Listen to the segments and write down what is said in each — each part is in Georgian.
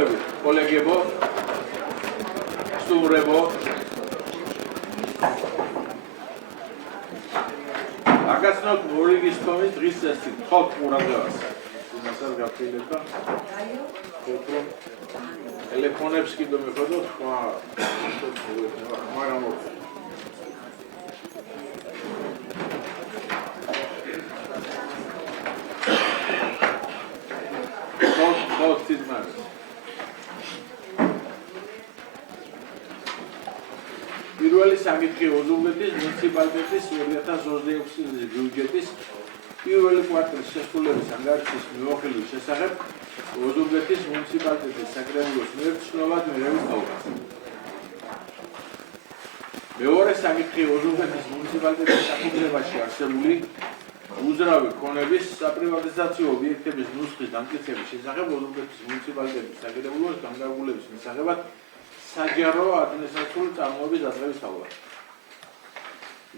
მოგესალმებით, კოლეგებო, სტუმრებო. Agacnot მორიგის თომის დღის წესი თხოვთ ყურადღებას. იმასაც გაფრინდეთ და ხო ტელეფონებს კიდე მეხოდოთ, მაგრამ ხო თითქმის პირველი საკითხი ოზურგეთის მუნიციპალიტეტის 2026 წლის ბიუჯეტის პირველი კვარტალის შესრულების ანგარიშის მიმოხილვის შესახებ ოზურგეთის მუნიციპალიტეტის საკრებულოს მიერ ცნობად მიღების თავას. მეორე საკითხი ოზურგეთის მუნიციპალიტეტის საკუთრებაში არსებული უძრავი ქონების საპრივატიზაციო ობიექტების ნუსხის დამტკიცების შესახებ ოზურგეთის მუნიციპალიტეტის საკრებულოს განკარგულების მისაღებად საჯარო ადმინისტრაციული წარმოების დაწესების თავად.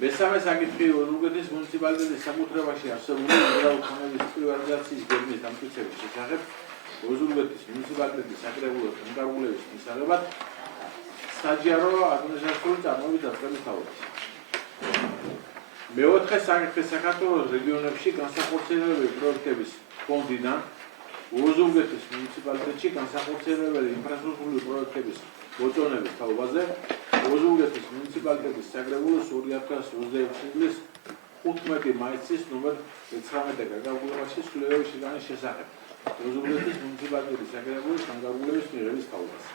მესამე საკითხი ოზურგეთის მუნიციპალიტეტის საკუთრებაში არსებული უძრავი ქონების პრივატიზაციის გეგმის დამტკიცების შესახებ ოზურგეთის მუნიციპალიტეტის საკრებულოს განკარგულების მისაღებად საჯარო ადმინისტრაციული წარმოების დაწესების თავად. მეოთხე საკითხი საქართველოს რეგიონებში განსახორციელებელი პროექტების ფონდიდან ოზურგეთის მუნიციპალიტეტში განსახორციელებელი ინფრასტრუქტურული პროექტების მოწონების თაობაზე ოზურგეთის მუნიციპალიტეტის საკრებულოს 2026 წლის 15 მაისის ნომერ 19 განკარგულებაში ცვლილებების შეტანის შესახებ ოზურგეთის მუნიციპალიტეტის საკრებულოს განკარგულების მიღების თაობაზე.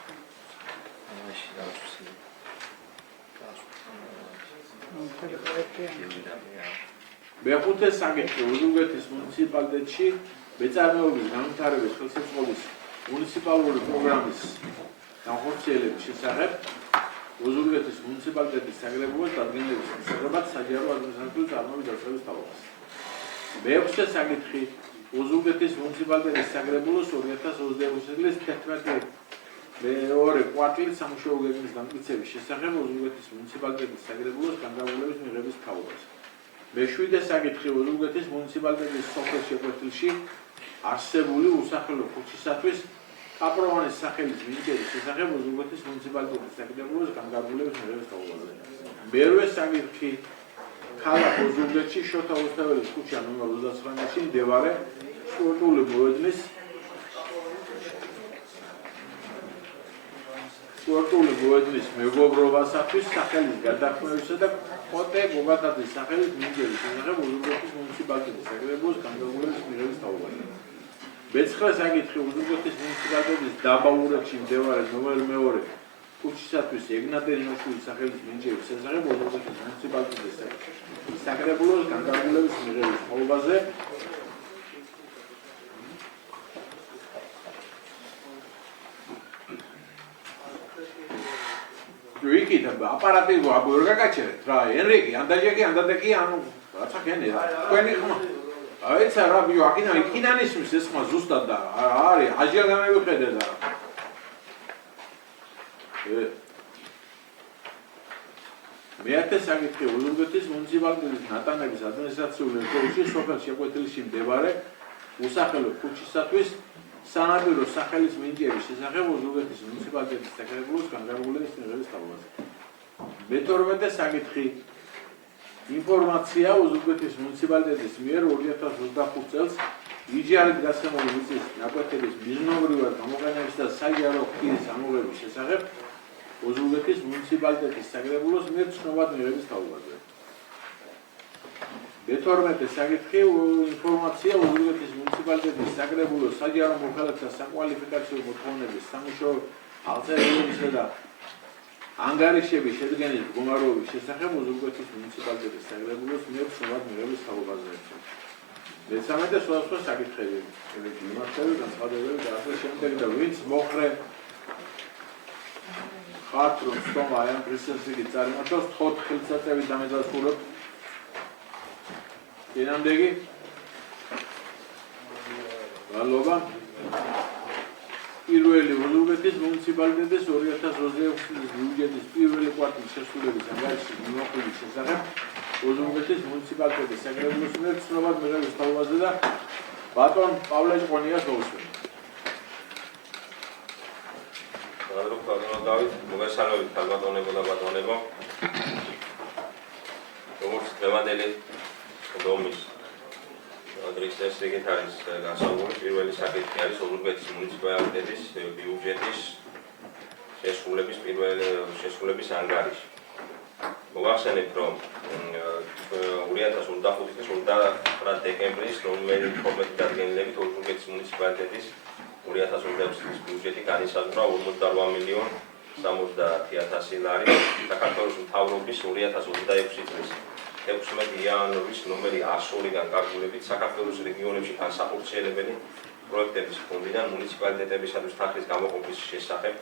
მეხუთე საკითხი ოზურგეთის მუნიციპალიტეტში მეწარმეობის განვითარების ხელშეწყობის მუნიციპალური პროგრამის განხორციელების შესახებ ოზურგეთის მუნიციპალიტეტის საკრებულოს დადგენილების მისაღებად საჯარო ადმინისტრაციული წარმოების დაწესების თავას. მეექვსე საკითხი ოზურგეთის მუნიციპალიტეტის საკრებულოს 2026 წლის 11 მეორე კვარტლის სამუშაო გეგმის დამტკიცების შესახებ ოზურგეთის მუნიციპალიტეტის საკრებულოს განკარგულების მიღების თავაზე. მეშვიდე საკითხი ოზურგეთის მუნიციპალიტეტის სოფელ შეკვეთილში არსებული უსახელო ქუჩისათვის კაპროვანის სახელის მინიჭების შესახებ ოზურგეთის მუნიციპალიტეტის საკრებულოს განკარგულების მიღების თავაზე. მერვე საკითხი ქალაქ ოზურგეთში შოთა რუსთაველის ქუჩა ნომერ 29-ში მდებარე სპორტული მოედნის მეგობრობასათვის სახელის გადაქმნებისა და ხოტე გოგათაძის სახელის მინიჭების შესახებ ოზურგეთის მუნიციპალიტეტის საკრებულოს განკარგულების მიღების თავაზე. მეცხრე საკითხი ოზურგეთის მუნიციპალიტეტის დაბაურეთში მდებარე ნომერ 2 ქუჩისათვის ეგნატე ნინოშვილის სახელის მინიჭების შესახებ ოზურგეთის მუნიციპალიტეტის საკრებულოს განკარგულების მიღების თავაზე. ვიკი და აპარატი როგორ გაგაჩერეთ რა ენრიკი ანდაჯეკი ანდადეკი ანუ რაცა ქენი რა თქვენი ხმა აიცა რა ბიო აქიდან ისმის ეს ხმა ზუსტად და არის აჯილგანები ხედე და მეათე საკითხი ოზურგეთის მუნიციპალიტეტის ნატანების ადმინისტრაციული ერთეულში სოფელ შეკვეთილში მდებარე უსახელო ქუჩისათვის სანაპირო სახელის მინიჭების შესახებ ოზურგეთის მუნიციპალიტეტის საკრებულოს განკარგულების მიღების თავაზე. მეთორმეტე საკითხი ინფორმაცია ოზურგეთის მუნიციპალიტეტის მიერ 2025 წელს იჯარით გასცემული მიწის ნაკვეთების მიზნობრივად გამოყენების და საჯარო ხილის ამოღების შესახებ ოზურგეთის მუნიციპალიტეტის საკრებულოს მიერ ცნობად მიღების თავაზე. მეთორმეტე საკითხი ინფორმაცია ოზურგეთის მუნიციპალიტეტის საკრებულოს საჯარო მოხელეთა საკვალიფიკაციო მოთხოვნების სამუშაო აღწერებისა და ანგარიშების შედგენის მდგომარეობის შესახებ ოზურგეთის მუნიციპალიტეტის საკრებულოს მიერ ცნობად მიღების თავაზე. მესამედე სხვადასხვა საკითხები მიმართები განცხადებები და ასე შემდეგ და ვინც მოხრე ხართ რომ სტომა ამ პრესენსი წარმართავს თქო ხელსაწევი დამეზასურებ ენამდეგი გალობა პირველი ოზურგეთის მუნიციპალიტეტის 2026 წლის ბიუჯეტის პირველი კვარტლის შესრულების ანგარიშის მიმოხილვის შესახებ ოზურგეთის მუნიციპალიტეტის საკრებულოს მიერ ცნობად მიღების თავაზე და ბატონ პავლე ჭყონიას მოუსმენთ. დავით, მოგესალმებით ქალბატონებო და ბატონებო. როგორც დღევანდელი დომის დღის ეგეთ არის განსაზღვრული პირველი საკითხი არის ოზურგეთის მუნიციპალიტეტის ბიუჯეტის შესრულების ანგარიში. მოგახსენებთ, რომ 2025 წლის 29 დეკემბრის ნომერი 12 დადგენილებით ოზურგეთის მუნიციპალიტეტის 2026 წლის ბიუჯეტი განისაზღვრა 48,070,000 ლარი. საქართველოს მთავრობის 2026 წლის 16 იანვრის ნომერი 102-დან გარკვეულებით საქართველოს რეგიონებში განსახორციელებელი პროექტების ფონდიდან მუნიციპალიტეტებისათვის თანხის გამოყოფის შესახებ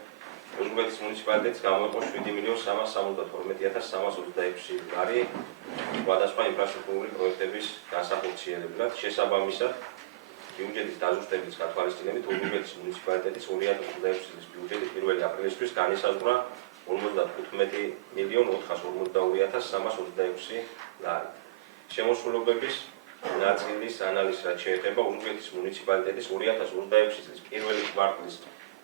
ოზურგეთის მუნიციპალიტეტს გამოიყო 7,772,326 ლარი სხვადასხვა ინფრასტრუქტურული პროექტების განსახორციელებლად. შესაბამისად, ბიუჯეტის დაზუსტების გათვალისწინებით ოზურგეთის მუნიციპალიტეტის 2026 წლის ბიუჯეტი 1 აპრილისთვის განისაზღვრა 55,442,326 ლარი. შემოსულობების ნაწილის ანალიზს რაც შეეხება ოზურგეთის მუნიციპალიტეტის 2026 წლის პირველი კვარტლის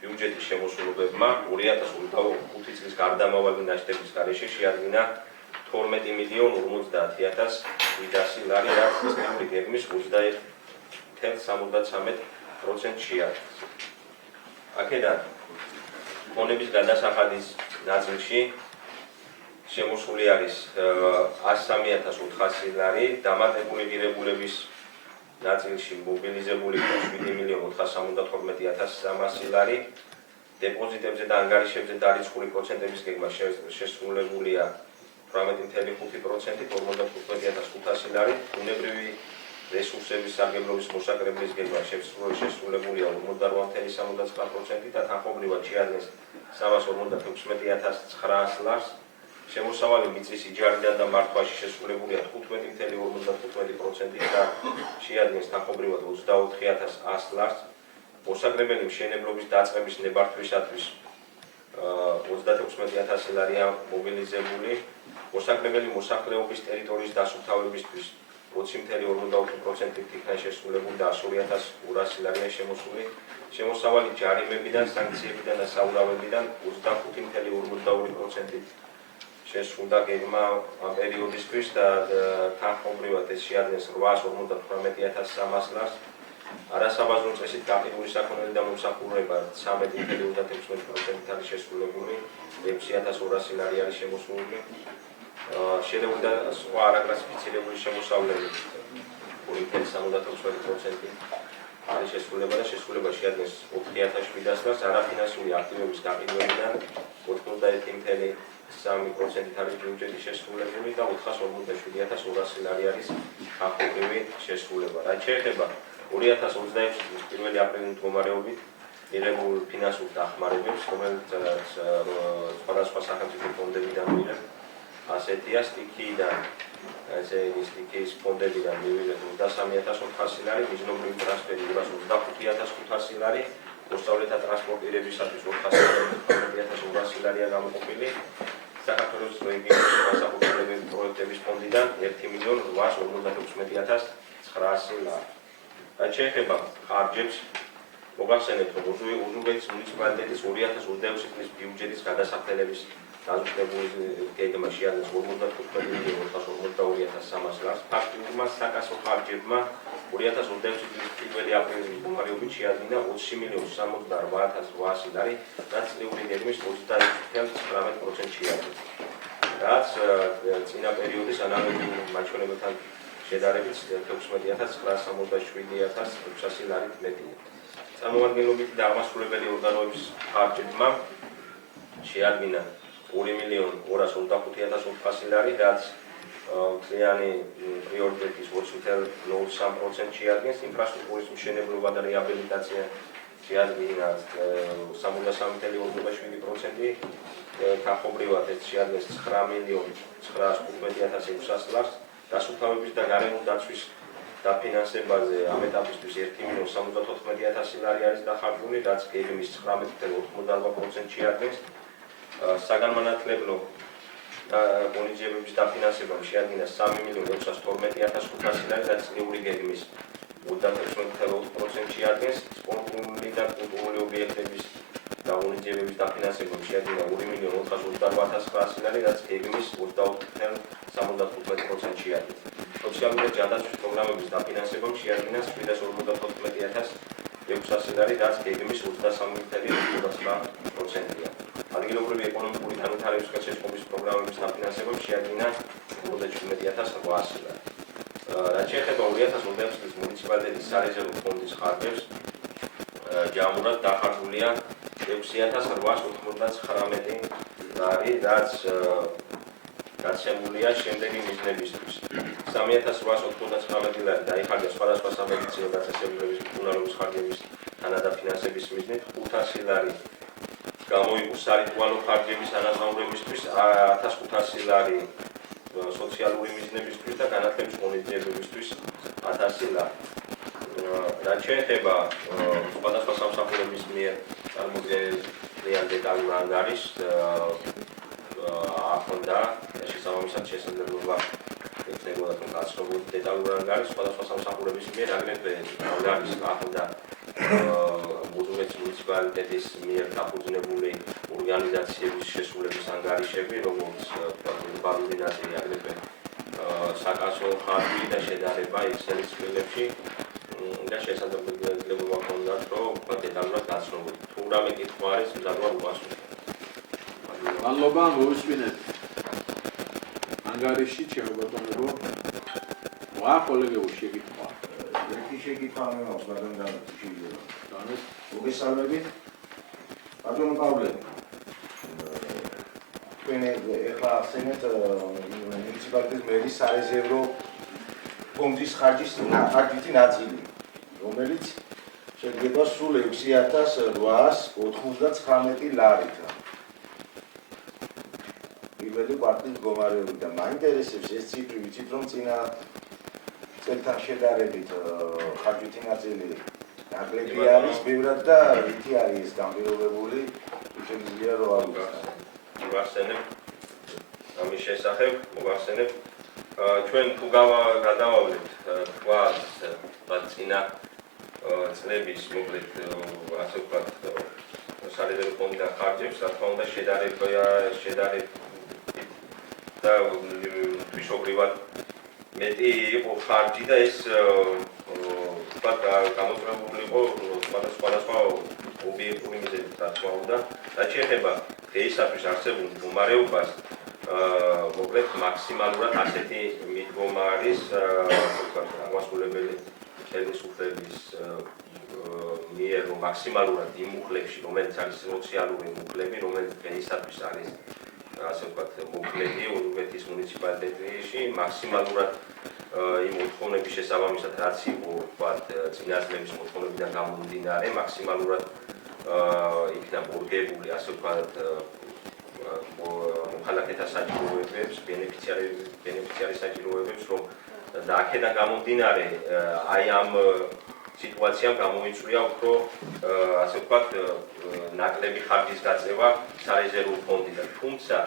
ბიუჯეტის შემოსულობებმა 2025 წლის გარდამავალი ნაშთების გარეშე შეადგინა 12,50,000 ლარი, რაც წლიური გეგმის 21,73% შეადგენს. აქედან ფონდების გადასახადის ნაწილში შემოსული არის 103,400 ლარი, დამატებული ღირებულების ნაწილში მობილიზებული 7,472,300 ლარი, დეპოზიტებზე და ანგარიშებზე დარიცხული პროცენტების გეგმა შესრულებულია 18,5%, 45,500 ლარი, ბუნებრივი რესურსების სარგებლობის მოსაკრებლის გეგმა შესრულებულია 48,79% და თანხმობრივად შეადგენს 356,900 ლარს. შემოსავალი მიწის იჯარიდან და მართვაში შესრულებულია 15,55% და შეადგენს თანხმობრივად 24,100 ლარს. მოსაკრებელი მშენებლობის დაწყების ნებართვისათვის 36,000 ლარია მობილიზებული. მოსაკრებელი მოსახლეობის ტერიტორიის დასუფთავებისთვის 20,42% იქნა შესრულებული და 100,200 ლარია შემოსული. შემოსავალი ჯარიმებიდან, სანქციებიდან და საურავებიდან 25,42% შესრულდა გეგმა ამ პერიოდისთვის და თანხმობრივად ეს შეადგენს 858,300 ლარს. არასაბაზრო წესით გაყიდული საქონელი და მომსახურება 13,36% არის შესრულებული, 6,200 ლარი არის შემოსული. შერეული და სხვა არაკლასიფიცირებული შემოსავლები 2,76% არის შესრულება და შესრულება შეადგენს 4,700 ლარს. არაფინანსური აქტივების გაყიდვებიდან 91,3% არის ბიუჯეტი შესრულებული და 447,200 ლარი არის თანხმობრივი შესრულება. რაც შეეხება 2026 წლის 1 აპრილის მდგომარეობით მიღებულ ფინანსურ დახმარებებს, რომელიც სხვადასხვა სახელმწიფო ფონდებიდან მიიღებს, ასეთია სტიქიიდან, სტიქიის ფონდებიდან მივიღეთ 23,400 ლარი, მიზნობრივი ტრანსფერი 225,500 ლარი, მოსწავლეთა ტრანსპორტირებისათვის 415,200 ლარია გამოყოფილი. საქართველოს რეგიონის განსახორციელებელი პროექტების ფონდიდან 1,856,900 ლარი. რაც შეეხება ხარჯებს, მოგახსენებთ, რომ ოზურგეთის მუნიციპალიტეტის 2026 წლის ბიუჯეტის გადასახდელების დაზუსტებული გეგმა შეადგენს 55,442,300 ლარს. ფაქტიურმა საკასო ხარჯებმა 2026 წლის 1 აპრილის მდგომარეობით შეადგინა 20,68,800 ლარი, რაც წლიური გეგმის 21,19% შეადგენს. რაც წინა პერიოდის ანალოგიურ მაჩვენებებთან შედარებით 16,967,600 ლარით მეტია. წარმომადგენლობითი და აღმასრულებელი ორგანოების ხარჯებმა შეადგინა 2,225,400 ლარი, რაც მთლიანი პრიორიტეტის 20,03% შეადგენს. ინფრასტრუქტურის მშენებლობა და რეაბილიტაცია შეადგინა 73,47%, თანხმობრივად ეს შეადგენს 9,915,600 ლარს. დასუფთავების და გარემოს დაცვის დაფინანსებაზე ამ ეტაპისთვის 1,74,000 ლარი არის დახარჯული, რაც გეგმის 19,88% შეადგენს. საგანმანათლებლო ღონისძიებების დაფინანსებამ შეადგინა 3,612,500 ლარი, რაც წლიური გეგმის 36,4% შეადგენს. სპორტული და კულტურული ობიექტების და უნიტებების დაფინანსებამ შეადგინა 2.428.900 ლარი, რაც გეგმის 24.75% შეადგინა. სოციალური ჯანდაცვის პროგრამების დაფინანსებამ შეადგინა 754.600 ლარი, რაც გეგმის 23.9%-ია. ადგილობრივი ეკონომიკური განვითარების ხელშეწყობის პროგრამების დაფინანსებამ შეადგინა 57.800 ლარი. რაც შეეხება 2020 წლის მუნიციპალიტეტის სარეზერვო ფონდის ხარჯებს, ჯამურად დახარჯულია 6.899 ლარი, რაც გაცემულია შემდეგი მიზნებისთვის. 3.899 ლარი დაიხარჯა სხვადასხვა სამედიცინო დაწესებულების მკურნალობის ხარჯების თანადაფინანსების მიზნით, 500 ლარი გამოიყო სარიტუალო ხარჯების ანაზღაურებისთვის, 1500 ლარი სოციალური მიზნებისთვის და განათლების მონიტორინგებისთვის 1000 ლარი. რაც შეეხება სხვადასხვა სამსახურების მიერ წარმოდგენილ დეტალურ ანგარიშს, ახონდა შესაბამისად შესაძლებლობა ექნებოდა რომ გაცნობოთ დეტალურ ანგარიშს სხვადასხვა სამსახურების მიერ, აგრეთვე ანგარიშს ახონდა მუზეუმის მუნიციპალიტეტის მიერ დაფუძნებული ორგანიზაციების შესრულების ანგარიშები, როგორც ბალური ნაწილი, აგრეთვე საკასო ხარჯი და შედარება ექსელის ფილებში და შესაძლებლობა ჰქონდათ, რომ დეტალურად გაცნობოთ. თუ რამე კითხვა არის, მზადვარ უპასუხო. მადლობა, მოვისმინეთ. ანგარიში ჩემოგონებო. ვა კოლეგები შეგითხვა. ერთი შეკითხვა მაქვს, მაგრამ შეიძლება. დანეს მოგესალმებით. ბატონო პავლე. თქვენ ეხლა ახსენეთ მუნიციპალიტეტის მერის სარეზერვო ფონდის ხარჯითი ნაწილი, რომელიც შედგება სულ 6.899 ლარით. პირველი კვარტლის მდგომარეობით და მაინტერესებს ეს ციფრი, ვიცით რომ წინა წელთან შედარებით ხარჯითი ნაწილი ნაკლები არის ბევრად და რითი არის ეს განპირობებული, შეიძლება რომ მოგახსენებ ამის შესახებ, მოგახსენებ ჩვენ თუ გადავავლეთ თქვა წინა წლების მოკლედ ასე ვთქვათ სარეზერვო ფონდიდან ხარჯებს, რა თქმა უნდა შედარებით და თვისობრივად მეტი იყო ხარჯი და ეს ვთქვათ გამოწვეული იყო სხვადასხვა ობიექტური მიზეზით, რა თქმა უნდა. რაც შეეხება დღეისათვის არსებულ მდგომარეობას, მოკლედ მაქსიმალურად ასეთი მიდგომა არის აღმასრულებელი ხელისუფლების მიერ მაქსიმალურად იმ მუხლებში, რომელიც არის სოციალური მუხლები, რომელიც დღეისათვის არის ასე ვთქვათ მოკლედი ურბეთის მუნიციპალიტეტში, მაქსიმალურად იმ მოთხოვნების შესაბამისად, რაც იყო ვთქვათ წინასწლების მოთხოვნებიდან გამომდინარე, მაქსიმალურად იქნა მორგებული ასე ვთქვათ მოხალხეთა საჭიროებებს, ბენეფიციარის საჭიროებებს, რომ და აქედან გამომდინარე აი ამ სიტუაციამ გამოიწვია უფრო ასე ვთქვათ ნაკლები ხარჯის გაწევა სარეზერვო ფონდიდან. თუმცა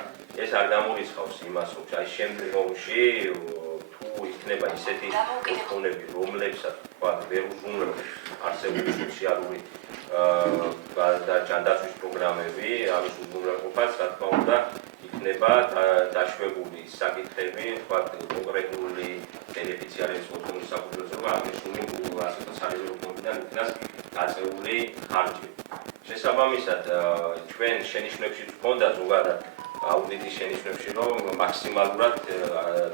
ეს არ გამორიცხავს იმას, რომ აი შემდგომში თუ იქნება ისეთი მოთხოვნები, რომლებსაც ვთქვათ ვერ უზრუნველყოფს არსებული სოციალური და ჯანდაცვის პროგრამები, ამის უზრუნველყოფას, რა თქმა უნდა, იქნება დაშვებული საკითხები, ვთქვათ კონკრეტული ბენეფიციარების მოთხოვნის საფუძველზე, რომ აღნიშნული ასეთ სარეზერვო ფონდიდან იქნას გაწეული ხარჯი. შესაბამისად, ჩვენ შენიშვნებში გვქონდა ზოგადად აუდიტის შენიშვნებში, რომ მაქსიმალურად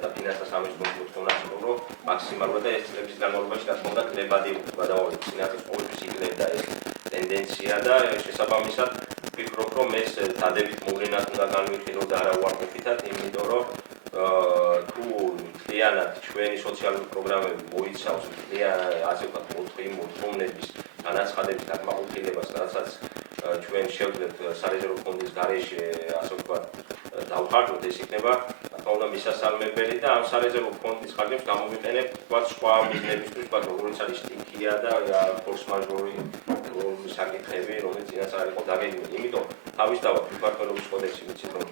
დაფინანსდა სამეცნიერო მოთხოვნა იყო, რომ მაქსიმალურად და ეს წლების განმავლობაში რა თქმა უნდა კლებადი იყო გადავავლეთ წინასწარ ყოველთვის იკლებდა ეს ტენდენცია და შესაბამისად ვფიქრობ, რომ ეს დადებით მოვლენად უნდა განვიხილო და არა უარყოფითად, იმიტომ რომ თუ მთლიანად ჩვენი სოციალური პროგრამები მოიცავს ასე ვთქვათ მოთხოვნების განაცხადების დაკმაყოფილებას, რასაც ჩვენ შევძლებთ სარეზერვო ფონდის გარეშე ასე ვთქვათ დავხარჯოთ, ეს იქნება რა თქმა უნდა მისასალმებელი და ამ სარეზერვო ფონდის ხარჯებს გამოვიყენებ ვთქვათ სხვა მიზნებისთვის, ვთქვათ როგორიც არის სტიქია და ფორს მაჟორი საკითხები, რომელიც წინასწარ იყო დაგეგმილი. იმიტომ თავისთავად თვითმმართველობის კოდექსი ვიცით, რომ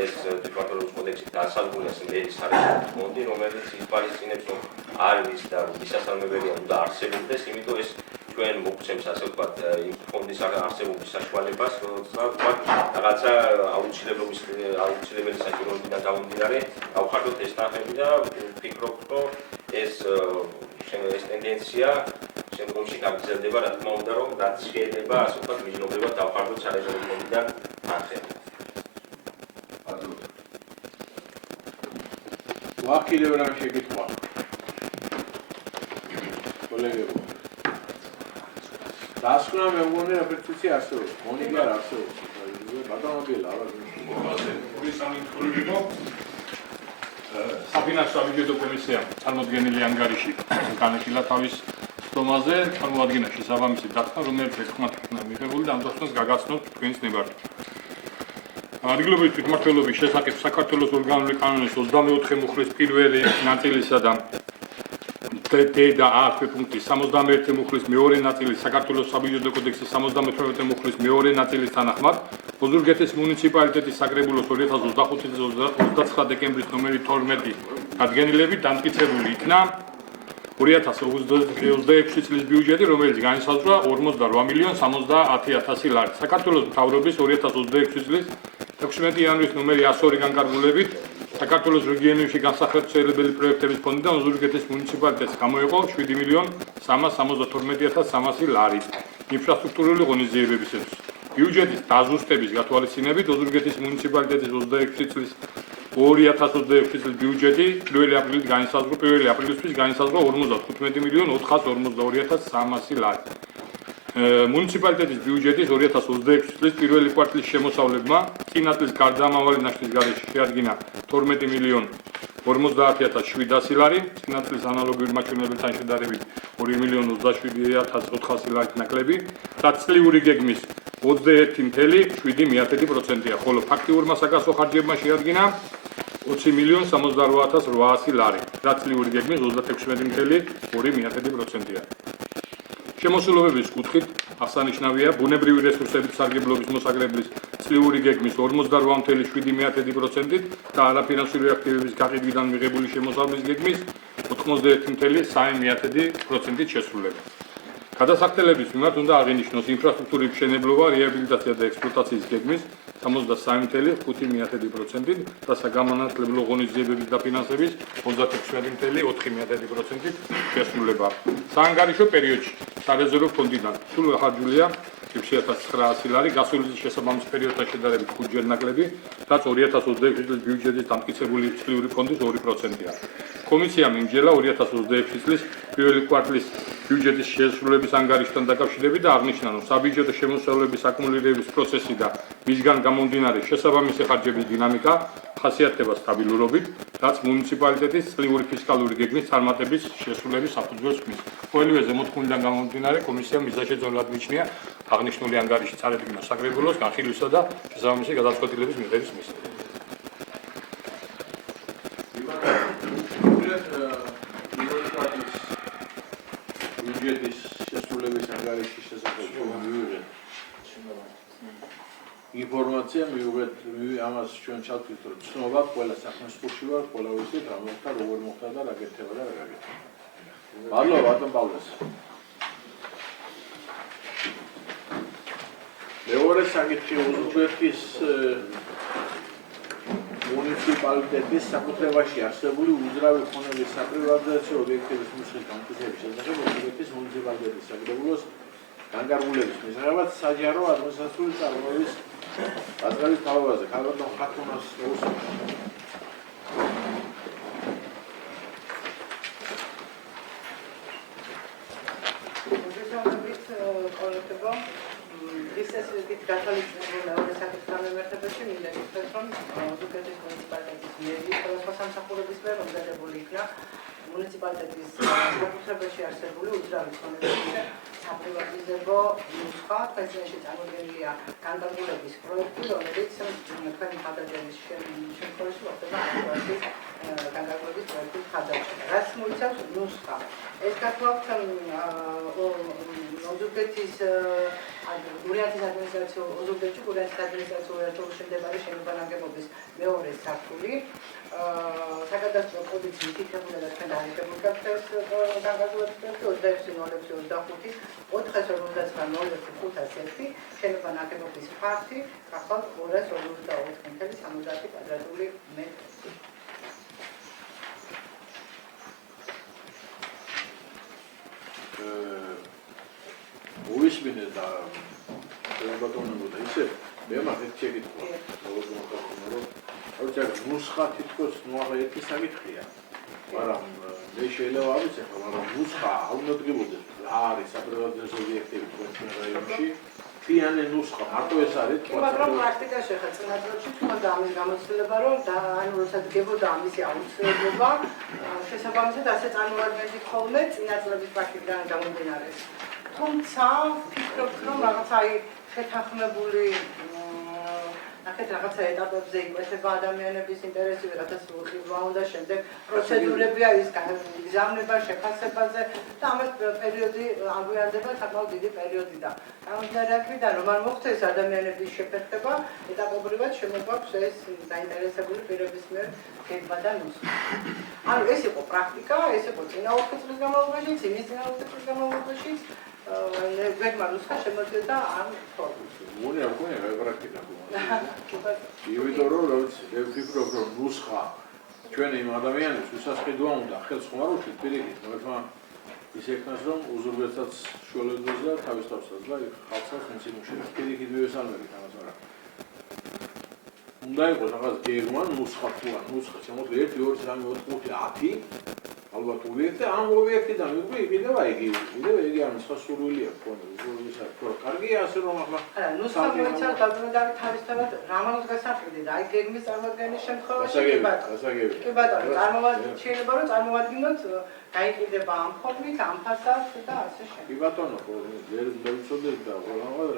ეს თვითმმართველობის კოდექსი დასალმულია მერის სარეზერვო ფონდი, რომელიც ითვალისწინებს, რომ არის და მისასალმებელია უნდა არსებობდეს, იმიტომ ეს ჩვენ მოგცემს ასე ვთქვათ იმ ფონდის არსებობის საშუალებას, როდესაც რაღაცა აუცილებელი საჭიროებიდან გამომდინარე გავხარდოთ ეს თანხები და ვფიქრობ, რომ ეს ტენდენცია შემდგომში გაგრძელდება, რა თქმა უნდა, რომ რაც შეიძლება ასე ვთქვათ მიჯნობებად დავხარდოთ სარეზერვო ფონდიდან თანხები. ვახილებ რა შეკითხვა. კოლეგებო. დასკვნა მე მგონი რა პეტიცია არსებობს. მონიკა არ არსებობს. ბატონობილა რა. საფინანსო საბიუჯეტო კომისია წარმოდგენილი ანგარიში განიხილა თავის სტომაზე წარმოადგინა შესაბამისი დათქმა, რომელიც ეხმათ იქნა მიღებული და ამ დროს გაგაცნოთ თქვენს ნებართვას. ადგილობრივი თვითმმართველობის შესახებ საქართველოს ორგანული კანონის 24 მუხლის პირველი ნაწილისა და და A პუნქტის 71 მუხლის მეორე ნაწილის საქართველოს საბიუჯეტო კოდექსის 78 მუხლის მეორე ნაწილის თანახმად ოზურგეთის მუნიციპალიტეტის საკრებულოს 2025-29 დეკემბრის ნომერი 12 დადგენილებით დამტკიცებული იქნა 2026 წლის ბიუჯეტი, რომელიც განისაზღვრა 48,70,000 ლარი. საქართველოს მთავრობის 2026 წლის 16 იანვრის ნომერი 102 განკარგულებით საქართველოს რეგიონებში განსახორციელებელი პროექტების ფონდიდან ოზურგეთის მუნიციპალიტეტს გამოიყო 7,372,300 ლარი ინფრასტრუქტურული ღონისძიებებისათვის. ბიუჯეტის დაზუსტების გათვალისწინებით ოზურგეთის მუნიციპალიტეტის 26 წლის 2026 წლის ბიუჯეტი 1 აპრილისთვის განისაზღვრა 55,452,300 ლარი. მუნიციპალიტეტის ბიუჯეტის 2026 წლის პირველი კვარტლის შემოსავლებმა წინა წლის გარდამავალი ნაშთის გარეშე შეადგინა 12,50,700 ლარი, წინა წლის ანალოგიური მაჩვენებელთან შედარებით 2,27,400 ლარი ნაკლები და წლიური გეგმის 21,7%-ია, ხოლო ფაქტიურმა საკასო ხარჯებმა შეადგინა 20,78,800 ლარი, რაც წლიური გეგმის 36,2%-ია. შემოსულობების კუთხით აღსანიშნავია ბუნებრივი რესურსების სარგებლობის მოსაგრებლის წლიური გეგმის 48,7%-ით და არაფინანსური აქტივების გაყიდვიდან მიღებული შემოსავლის გეგმის 91,3%-ით შესრულება. გადასახდელების მიმართ უნდა აღინიშნოს ინფრასტრუქტურის მშენებლობა, რეაბილიტაცია და ექსპლუატაციის გეგმის 63,5%-ით და საგამონათლებლო ღონისძიებების დაფინანსების 36,4%-ით შესრულება. საანგარიშო პერიოდში სარეზერვო ფონდიდან სულ გახარჯულია 6,900 ლარი, გასული წლის შესაბამის პერიოდთან შედარებით 5-ჯერ ნაკლები, რაც 2026 წლის ბიუჯეტის დამტკიცებული წლიური ფონდის 2%-ია. კომისიამ იმჯერა 2026 წლის პირველი კვარტლის ბიუჯეტის შესრულების ანგარიშთან დაკავშირებით და აღნიშნა, რომ საბიუჯეტო შემოსავლების აკუმულირების პროცესი და მისგან გამომდინარე შესაბამისი ხარჯების დინამიკა ხასიათდება სტაბილურობით, რაც მუნიციპალიტეტის წლიური ფისკალური გეგმის წარმატების შესრულების საფუძველს ქმნის. ყოველივე ზემოთქმულიდან გამომდინარე, კომისიამ მიზანშეწონილად მიჩნია აღნიშნული ანგარიში წარედგინა საკრებულოს განხილვისა და შესაბამისი გადაწყვეტილების მიღების მიზნით. ბიუჯეტის შესრულების ანგარიშის შესახებ მივიღეთ ინფორმაცია, ამას ჩვენ ჩავთვლით, რომ ცნობა ყველა საქმესწორში ვარ, ყველა ვიცით რა მოხდა, როგორ მოხდა და რა გეთება და რა გაკეთება. მადლობა ბატონ პავლეს. მეორე საკითხი ოზურგეთის მუნიციპალიტეტის საკუთრებაში არსებული უძრავი ხონების საპრივატიზაციო ობიექტების მუშის განმტკიცების შესახებ ოზურგეთის მუნიციპალიტეტის საკრებულოს განკარგულების მისაღებად საჯარო ადმინისტრაციული წარმოების დაწესების თავაზე ქალბატონ ხათუნას მოუსმინოთ. ისეთი გათვალისწინებული მეორე საკითხთან მიმართებაში მინდა გითხრათ, რომ ოზურგეთის მუნიციპალიტეტის მიერ სხვადასხვა სამსახურების მიერ მომზადებული იქნა მუნიციპალიტეტის საკუთრებაში არსებული უძრავი ხონების საპრივატიზებო ნუსხა, თქვენში წარმოდგენილია განკარგულების პროექტი, რომელიც თქვენი მხარდაჭერის შემთხვევაში მოხდება აქტუალიზაციის განკარგულების პროექტის მხარდაჭერა. რაც მოიცავს ნუსხა, ეს გახლავთ ოზურგეთის ადმინისტრაციულ ერთეულში მდებარე შენობა ნაგებობის მეორე სართული საკადასტრო კოდით მითითებული და თქვენ დანიშნულ გაქცევს განკარგულების პროექტი 26/06/25 459/0501 შენობა ნაგებობის ფართი გახლავთ 252.70 კვადრატული მეტრი. მოვისმინეთ და ბატონებოდა ისე მე მაგეთ შეგიტყვა რომ ნუსხა თითქოს ნუაღა ერთი საკითხია მაგრამ მე შეიძლება ავიცე მაგრამ ნუსხა არ უნდა დგებოდეს რა არის საპრივატიზაციო ობიექტები თქვენ რაიონში თიანე ნუსხა მარტო ეს არის მაგრამ პრაქტიკაში ხა წინა წლებში თქონდა ამის გამოცდილება რომ ანუ როცა დგებოდა ამისი აუცილებლობა შესაბამისად ასე წარმოადგენდი ხოლმე წინა წლების პრაქტიკიდან გამომდინარე. თუმცა ვფიქრობ რომ რაღაცა შეთანხმებული ნახეთ რაღაცა ეტაპებზე იკვეთება ადამიანების ინტერესი ვიღაცა სულხილვა უნდა შემდეგ პროცედურებია ის გზავნება შეფასებაზე და ამას პერიოდი აგვიანდება საკმაოდ დიდი პერიოდი და გამომდინარე აქედან რომ არ მოხდეს ადამიანების შეფერხება ეტაპობრივად შემოგვაქვს ეს დაინტერესებული პირების მიერ გეგმა და ნუსხა. ანუ ეს იყო პრაქტიკა, ეს იყო წინა 4 წლის განმავლობაში, წინა 4 წლის განმავლობაში გეგმა ნუსხა შემოძიeda ამ ფორმით. მუნი არ გქონია რა პრაქტიკა იმიტომ რომ ვფიქრობ რომ ნუსხა ჩვენ იმ ადამიანებს უსასყიდოა უნდა ხელს ხმარობთ პირიქით მაგრამ ის ეკნას რომ უზურგეთსაც შუალედოს და თავის თავსაც და ხალხსაც მიცემუშებს პირიქით მივესალმებით ამას მაგრამ უნდა იყოს რაღაც გეგმა ნუსხა თუ არ ნუსხა შემოძლე 1 2 3 4 5 10 ალბათ ობიექტი ამ ობიექტიდან მიგვი იქნება იგი ამ სხვა სურვილია ქონდა ის არის კარგია ასე რომ ახლა ნუსხა მოიცა დაბრუნდა თავისთავად რამანის გასაყიდე და აი გეგმის წარმოადგენის შემთხვევაში კი ბატონო შეიძლება რომ წარმოვადგინოთ გაიყიდება ამ ფორმით ამ ფასად და ასე შემდეგ კი ბატონო ვერ მოვიცოდეთ და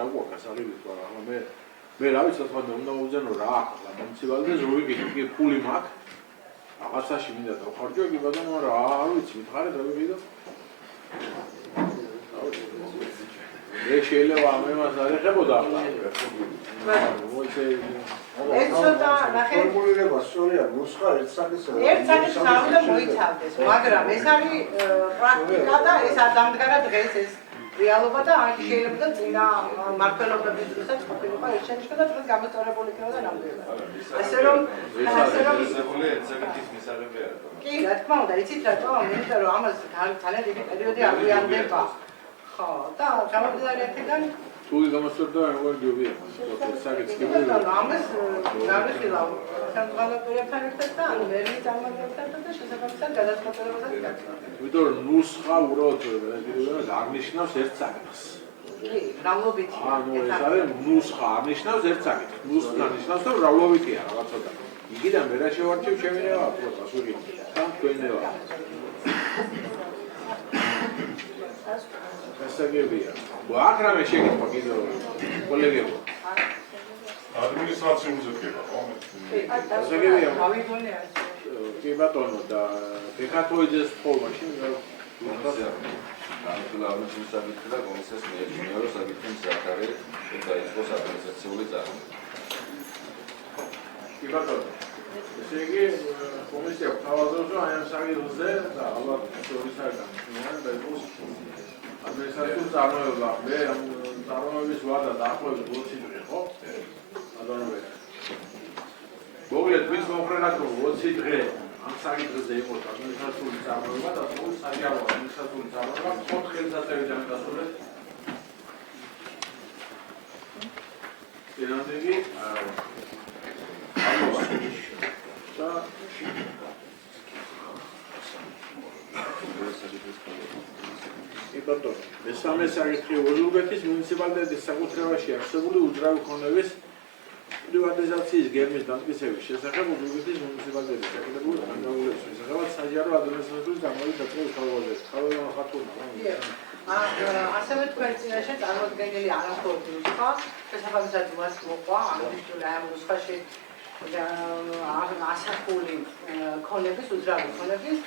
რა გვაქვს გასაღები თუ არა ახლა მე რა ვიცი თქვა უნდა მოვუძენო რა ახლა მუნიციპალიტეტს რო ვიყიდო კი ფული მაქვს რაღაცაში მინდა დავხარჯო კი ბატონო რა არ ვიცი მითხარით რა ვიყიდო მე შეიძლება ამ ემას არ ეხებოდა ახლა ეს ცოტა ნახეთ ფორმულირება სწორია ნუსხა ერთ საკითხს უნდა მოიცავდეს მაგრამ ეს არის პრაქტიკა და ეს არ დამდგარა დღეს ეს რეალობა და არ შეიძლება წინა მმართველობების დროსაც ყოფილიყო ეს შენიშნა და დღეს გამოსწორებული იქნება ნამდვილად. ასე რომ კი, რა თქმა უნდა, იცით რატო? იმიტომ რომ ამას ძალიან დიდი პერიოდი აგვიანდება. ხო, და გამომდინარე აქედან თუ გამოსწორდა როგორ გიობია საკითხი ამას გავიხილავ სამწუხაროებთან ერთად და ანუ მერმის წარმომადგენლებთან და შესაბამისად გადაწყვეტილებასაც გაგცნობ. იმიტომ რომ ნუსხა უბრალოდ აღნიშნავს ერთ საკითხს. კი, რამლობითი. ანუ ეს არის ნუსხა აღნიშნავს ერთ საკითხს. ნუსხა ნიშნავს რომ რამლობითია რაღაცა. იგიდან მე რა შევარჩევ ჩემი რა პასუხი. თან თქვენევა. გასაგებია. აქ რამე შეგიძლია კიდევ კოლეგებო. ადმინისტრაციულზე ხება ხო? გასაგებია. გავიგონია. კი ბატონო და ბექათოიძეს ხო მაშინ განხილავების საკითხი და კომისიას მიეჩნია რომ საკითხი მზადარი დაიწყოს ადმინისტრაციული წარუმატებლობა. კი ბატონო. ესე იგი კომისია თავაზობს რომ აი ამ საკითხზე და ალბათ შორის არ გამიშნიან და იყოს ადმინისტრაციული წარმოება. მე ამ წარმოების ვადა დაახლოებით 20 დღე ხო? ბატონო. მოგლეთ ვის მომხრენად რომ 20 დღე ამ საკითხზე იყოს ადმინისტრაციული წარმოება და სულ საჯარო ადმინისტრაციული წარმოება ხოთ ხელსაწერიდან დასრულეთ. ენანდები და იბატო მესამე საკითხი ოზურგეთის მუნიციპალიტეტის საკუთრებაში არსებული უძრავი ქონების პრივატიზაციის გეგმის დამტკიცების შესახებ ოზურგეთის მუნიციპალიტეტის საკუთრებული განმავლობის შესახებ საჯარო ადმინისტრაციული წარმოების დაწესების თავაზეს. ხალხო ხათუნა. ასევე თქვენ წინაშე წარმოდგენილი არამხოლოდ ნუსხა, შესაბამისად მას მოყვა აღნიშნული ამ ნუსხაში ასახული ქონების, უძრავი ქონების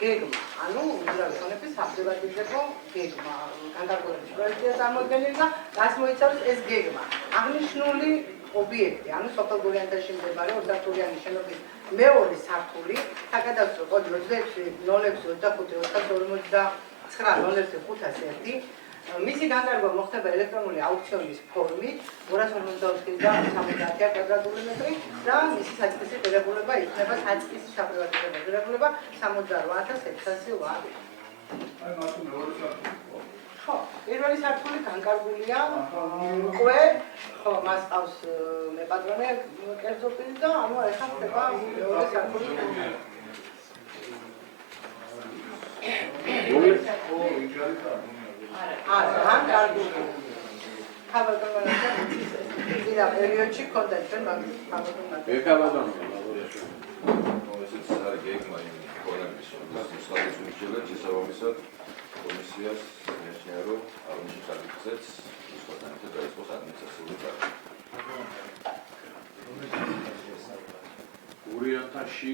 გეგმა, ანუ უძრავი ზონების საპრივატიზებო გეგმა, განკარგულების პროექტია წარმოდგენილი და რას მოიცავს ეს გეგმა. აღნიშნული ობიექტი, ანუ სოფელ-გურიანთაში მდებარე 2 სართულიანი შენობის მეორე სართული, საკადასტრო კოდი 26.06.25.09.0501 მისი განკარგვა მოხდება ელექტრონული აუქციონის ფორმით 254.70 კვადრატული მეტრი და მისი საწყისი ღირებულება იქნება საწყისი საპრივატიზებო ღირებულება 68,600 ლარი. ხო, პირველი სართული განკარგულია უკვე, ხო, მას ყავს მე პატრონე კერძო პირი და ანუ ეხლა ხდება მეორე სართული. განკარგულია. ხაბატონმანათა ძირა პერიოდში ქონდა ჩვენ მაგის ხაბატონმანათა. ეკაბადონ. ესეც არის გეგმა იმ ქონების შესაძლებლად უჩვენებს შესაბამისად კომისიას მეჩნია რომ აღნიშნულ საკითხებს ისწავლეთ დაიწყოს ადმინისტრაციული დარგი. გურიანთაში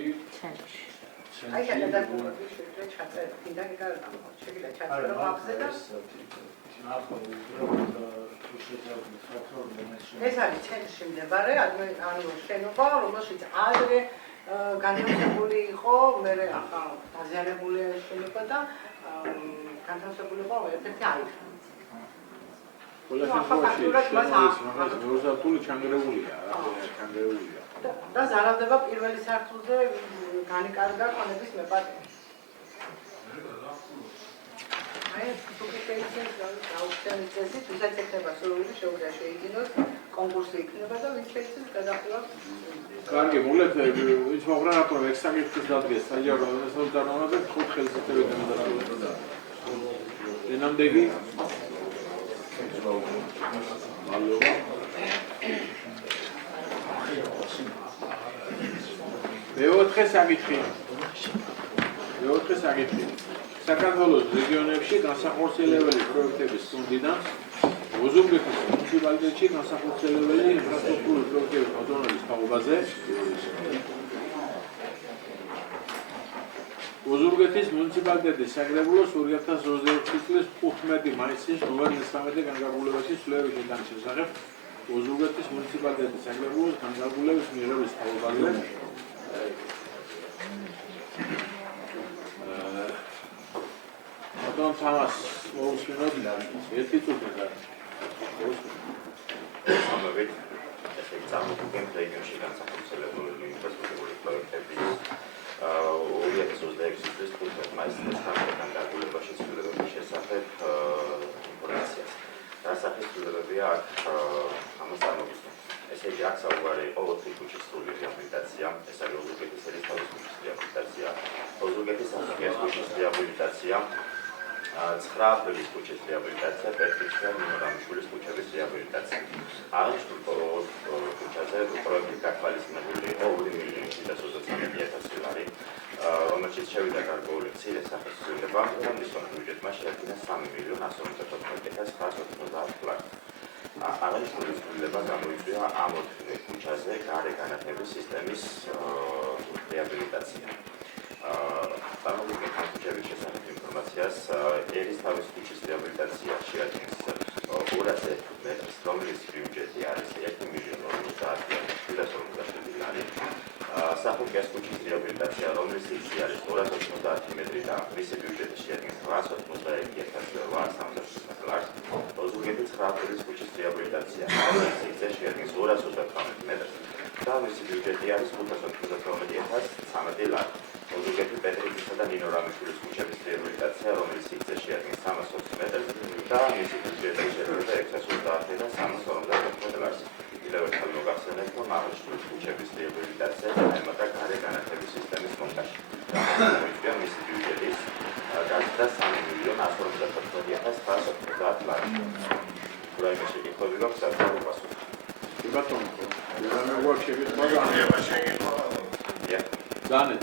აი გადაგებული შეიძლება ჩაწერო, კიდე შეიძლება ჩაწერო მაგზე და ეს არის ცენტრში მდებარე ანუ შენობა, რომელშიც ადრე განთავსებული იყო, მე ახლა დაზიანებული შენობა და განთავსებული იყო ერთ-ერთი აირა. ყველა შემთხვევაში მაგას მეორე სართული ჩანგრეულია, ჩანგრეულია. და ზარალდება პირველი სართულზე განიკარგა ქონების მეპატრონე. აი, სუპერფეიციის აუქციონის წესით, ვისაც ეხება სრული შეუძლია შეიძინოს, კონკურსი იქნება და ვინც შეიცავს გადახდილას. კარგი, მოგლეთ, ის მოღრანა რომ ეს საკითხის დადგეს საჯარო საზოგადოება 5 ხელისუფლების დამოკიდებულება. ენამდეგი მადლობა. მეოთხე საკითხი. საქართველოს რეგიონებში განსახორციელებელი პროექტების გუნდიდან ოზურგეთის მუნიციპალიტეტში განსახორციელებელი ინფრასტრუქტურის პროექტების მოწონების თაობაზე ოზურგეთის მუნიციპალიტეტის საკრებულოს 2022 წლის 15 მაისის ნოემბრის 13 განკარგულებაში სვლების შეტანის შესახებ ოზურგეთის მუნიციპალიტეტის საკრებულოს განკარგულების მიღების თაობაზე Potom თამას მოусმინოთ ერთი წუთი და ამავეთ ესე წარმოგვიდგენ რეგიონში განსახორციელებული ინფრასტრუქტურის პროექტების 2026 წლის 15 მაისის განკარგულებაში ცვლილებების შესახებ ინფორმაციას. დასახის ცვლილებებია აქ ამას წარმოგიდგენთ. ესე იგი აქ საუბარი იყო 4 ქუჩის სრული რეაბილიტაცია, ეს არის ოზურგეთის ერისთავის ქუჩის რეაბილიტაცია, ოზურგეთის ასოციაციის ქუჩის რეაბილიტაცია, 9 აპრილის ქუჩის რეაბილიტაცია, პეტრიშვილის ნინორამიშვილის ქუჩების რეაბილიტაცია. აღნიშნულ ქუჩაზე პროექტი გათვალისწინებული იყო 2.730.000 ლარი, რომელშიც შევიდა გარკვეული მცირე სახის ცვლილება და მის ბიუჯეტმა შეადგინა 3.194.990 ლარი. აღნიშნული ცვლილება გამოიწვია ამ 4 ქუჩაზე გარე განათების სისტემის რეაბილიტაცია. წარმოგიდგენთ ამ ქუჩების შესახებ ინფორმაციას. ერისთავის ქუჩის რეაბილიტაცია შეადგენს 200 მეტრს, რომლის ბიუჯეტი არის 1.50.750 ლარი. სახურგეს ქუჩის რეაბილიტაცია, რომლის სიგრძე არის 290 მეტრი და მისი ბიუჯეტი შეადგენს 891.870 ლარს. ოზურგეთის 9 აპრილის ქუჩის რეაბილიტაცია, რომლის სიგრძე შეადგენს 230 მეტრს და მისი ბიუჯეტი არის 592.13 ლარი. ოზურგეთის პეტრიშვილისა და ნინორამიშვილის ქუჩების რეაბილიტაცია, რომლის სიგრძე შეადგენს 320 მეტრს და მისი ბიუჯეტი შედგება 650.350 ლარს. კიდევ ერთხელ მოგახსენებთ, რომ აღნიშნული ქუჩების რეაბილიტაცია დაემატა გარე განათების სისტემის მონტაჟი. მოიწვია მისი ბიუჯეტის გაზრდა 3.154.990 ლარი. რაიმე შეკითხვები გაქვს, საერთოდ უპასუხო. კი ბატონო, მე გვაქვს შეკითხვა დანეთ.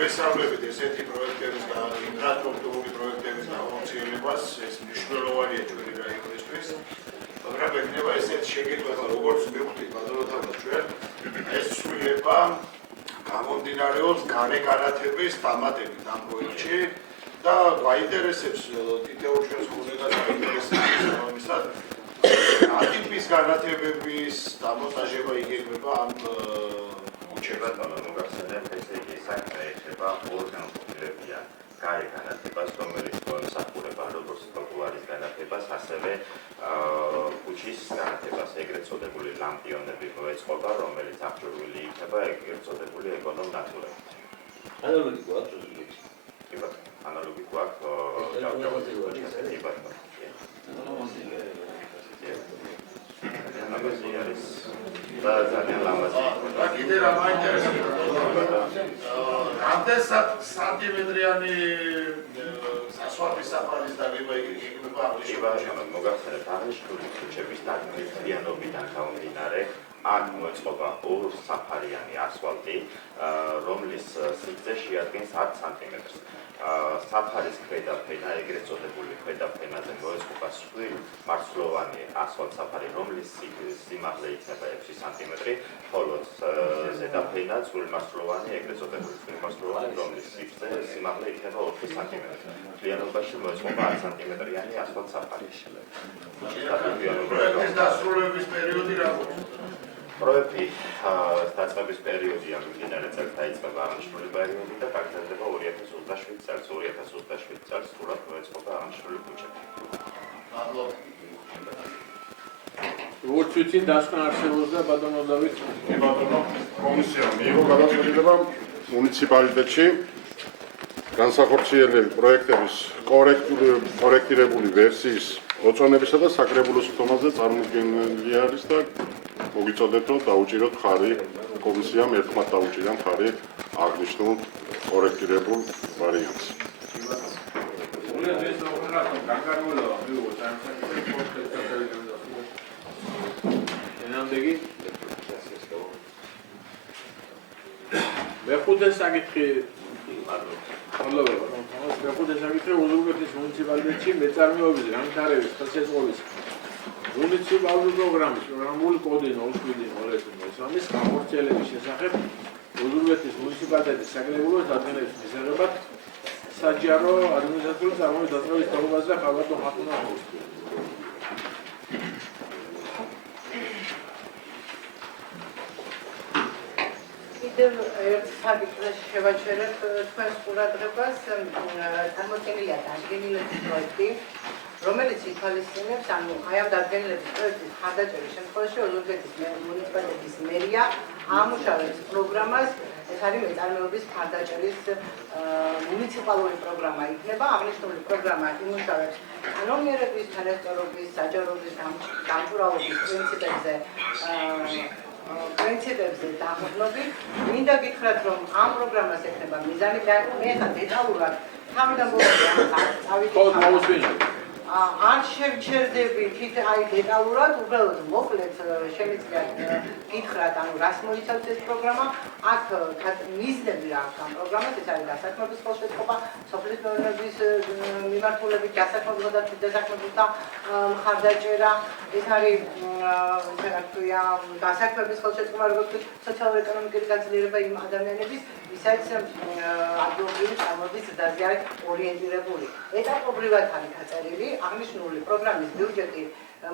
ვესწავლებით ესეთი პროექტების და ინფრასტრუქტურული პროექტების გამოცდილებას, ეს მნიშვნელოვანია ჩვენი რაიონისთვის. მაგრამ ექნება ესეთი შეკითხვა, როგორც მივხვდით ბატონოთანა ჩვენ, ეს ცვლილება გამომდინარეობს განეკარათების დამატებით ამ პროექტში და გვაინტერესებს თითოეულ ჩვენს კოლეგას აინტერესებს ამისად ატიპის განათებების დამონტაჟება იგეგმება ამ უჩება მოგახსენებ ესე იგი საქმე ეხება ორ განყოფილებიან გარე განათებას, რომელიც მოსახურება როგორც ტროტუარის განათებას, ასევე ქუჩის განათებას, ეგრეთ წოდებული ლამპიონები მოეწყობა, რომელიც აღჭურვილი იქნება ეგრეთ წოდებული ეკონომ-ნატურებით. ანალოგი გვაქვს რუსეთში. კი ბატონო, ანალოგი გვაქვს ჯავჯავაძის ქუჩაზე, კი ბატონო. ამაზე არის და ძალიან ლამაზი. და კიდე რა მაინტერესებს რამდენ სანტიმეტრიანი ასფალტის საფარის დაგება იგეგმება აღნიშნული მოგახსენებთ აღნიშნული ქუჩების დაგეგმვიანობიდან გამომდინარე აქ მოეწყობა ორ საფარიანი ასფალტი, რომლის სიგრძე შეადგენს 10 სანტიმეტრს. საფარის ქვედა ფენა, ეგრეთ წოდებული ქვედა ფენაზე მოეწყობა სხვილ მარცვლოვანი ასფალტ საფარი, რომლის სიმაღლე იქნება 6 სანტიმეტრი, ხოლო ზედა ფენა ცვილმარცვლოვანი, ეგრეთ წოდებული ცვილმარცვლოვანი, რომლის სიმაღლე იქნება 4 სანტიმეტრი. მთლიანობაში მოეწყობა 10 სანტიმეტრიანი ასფალტ საფარი. პროექტის დასრულების პერიოდი რა გქონდა? პროექტი დაწყების პერიოდი ამ მიმდინარე წელს დაიწყება აღნიშნული პერიოდი და გაგრძელდება 2027 წელს. 2027 წელს სრულად მოეწყობა აღნიშნული ქუჩები. მადლობა. როგორც ვიცით, დასკვნა არსებობს და ბატონო დავით ბატონო კომისია მიიღო გადაწყვეტილება მუნიციპალიტეტში განსახორციელებელი პროექტების კორექტირებული ვერსიის მოწონებისა და საკრებულოს ფორმაზე წარმოდგენილი არის და მოგიწოდებთ რომ დაუჭიროთ ხარი კომისიამ ერთხმად დაუჭირა ხარი აღნიშნულ კორექტირებულ ვარიანტს. მეხუთე საკითხი მეხუთე საკითხი უზურგეთის მუნიციპალიტეტში მეწარმეობის განვითარების ხელშეწყობის მუნიციპალური პროგრამის პროგრამული კოდი 07-03-03-ის განხორციელების შესახებ უზურგეთის მუნიციპალიტეტის საკრებულოს დადგენების მისაღებად საჯარო ადმინისტრაციული წარმოების დაწყების თაობაზე და ხალხო ხახუნა კიდევ ერთ საკითხს შევაჩერებ თქვენს ყურადღებას წარმოდგენილია დადგენილების პროექტი, რომელიც ითვალისწინებს, ანუ აი ამ დადგენილების პროექტის მხარდაჭერის შემთხვევაში ოზურგეთის მუნიციპალიტეტის მერია ამუშავებს პროგრამას, ეს არის მეწარმეობის მხარდაჭერის მუნიციპალური პროგრამა იქნება, აღნიშნული პროგრამა იმუშავებს კანონიერების, თანასწორობის, საჯაროების გამჭვირვალობის პრინციპებზე დაყრდნობით. მინდა გითხრათ, რომ ამ პროგრამას ექნება მიზანი და მე ახლა დეტალურად თავიდან წავიდე. არ შევჩერდებით აი დეტალურად, უბრალოდ მოკლედ შემიძლია გითხრათ, ანუ რას მოიცავს ეს პროგრამა. აქ მიზნები რა აქვს ამ პროგრამას, ეს არის დასაქმების ხელშეწყობა, სოფლის მეურნეობის მიმართულებით დასაქმებულთა მხარდაჭერა, ეს არის რა ქვია, დასაქმების ხელშეწყობა, როგორც სოციალურ-ეკონომიკური გაძლიერება იმ ადამიანების, ვისაც ადგილობრივი წარმოების ზრდაზე არის ორიენტირებული. ეტაპობრივად არის გაწერილი აღნიშნული პროგრამის ბიუჯეტი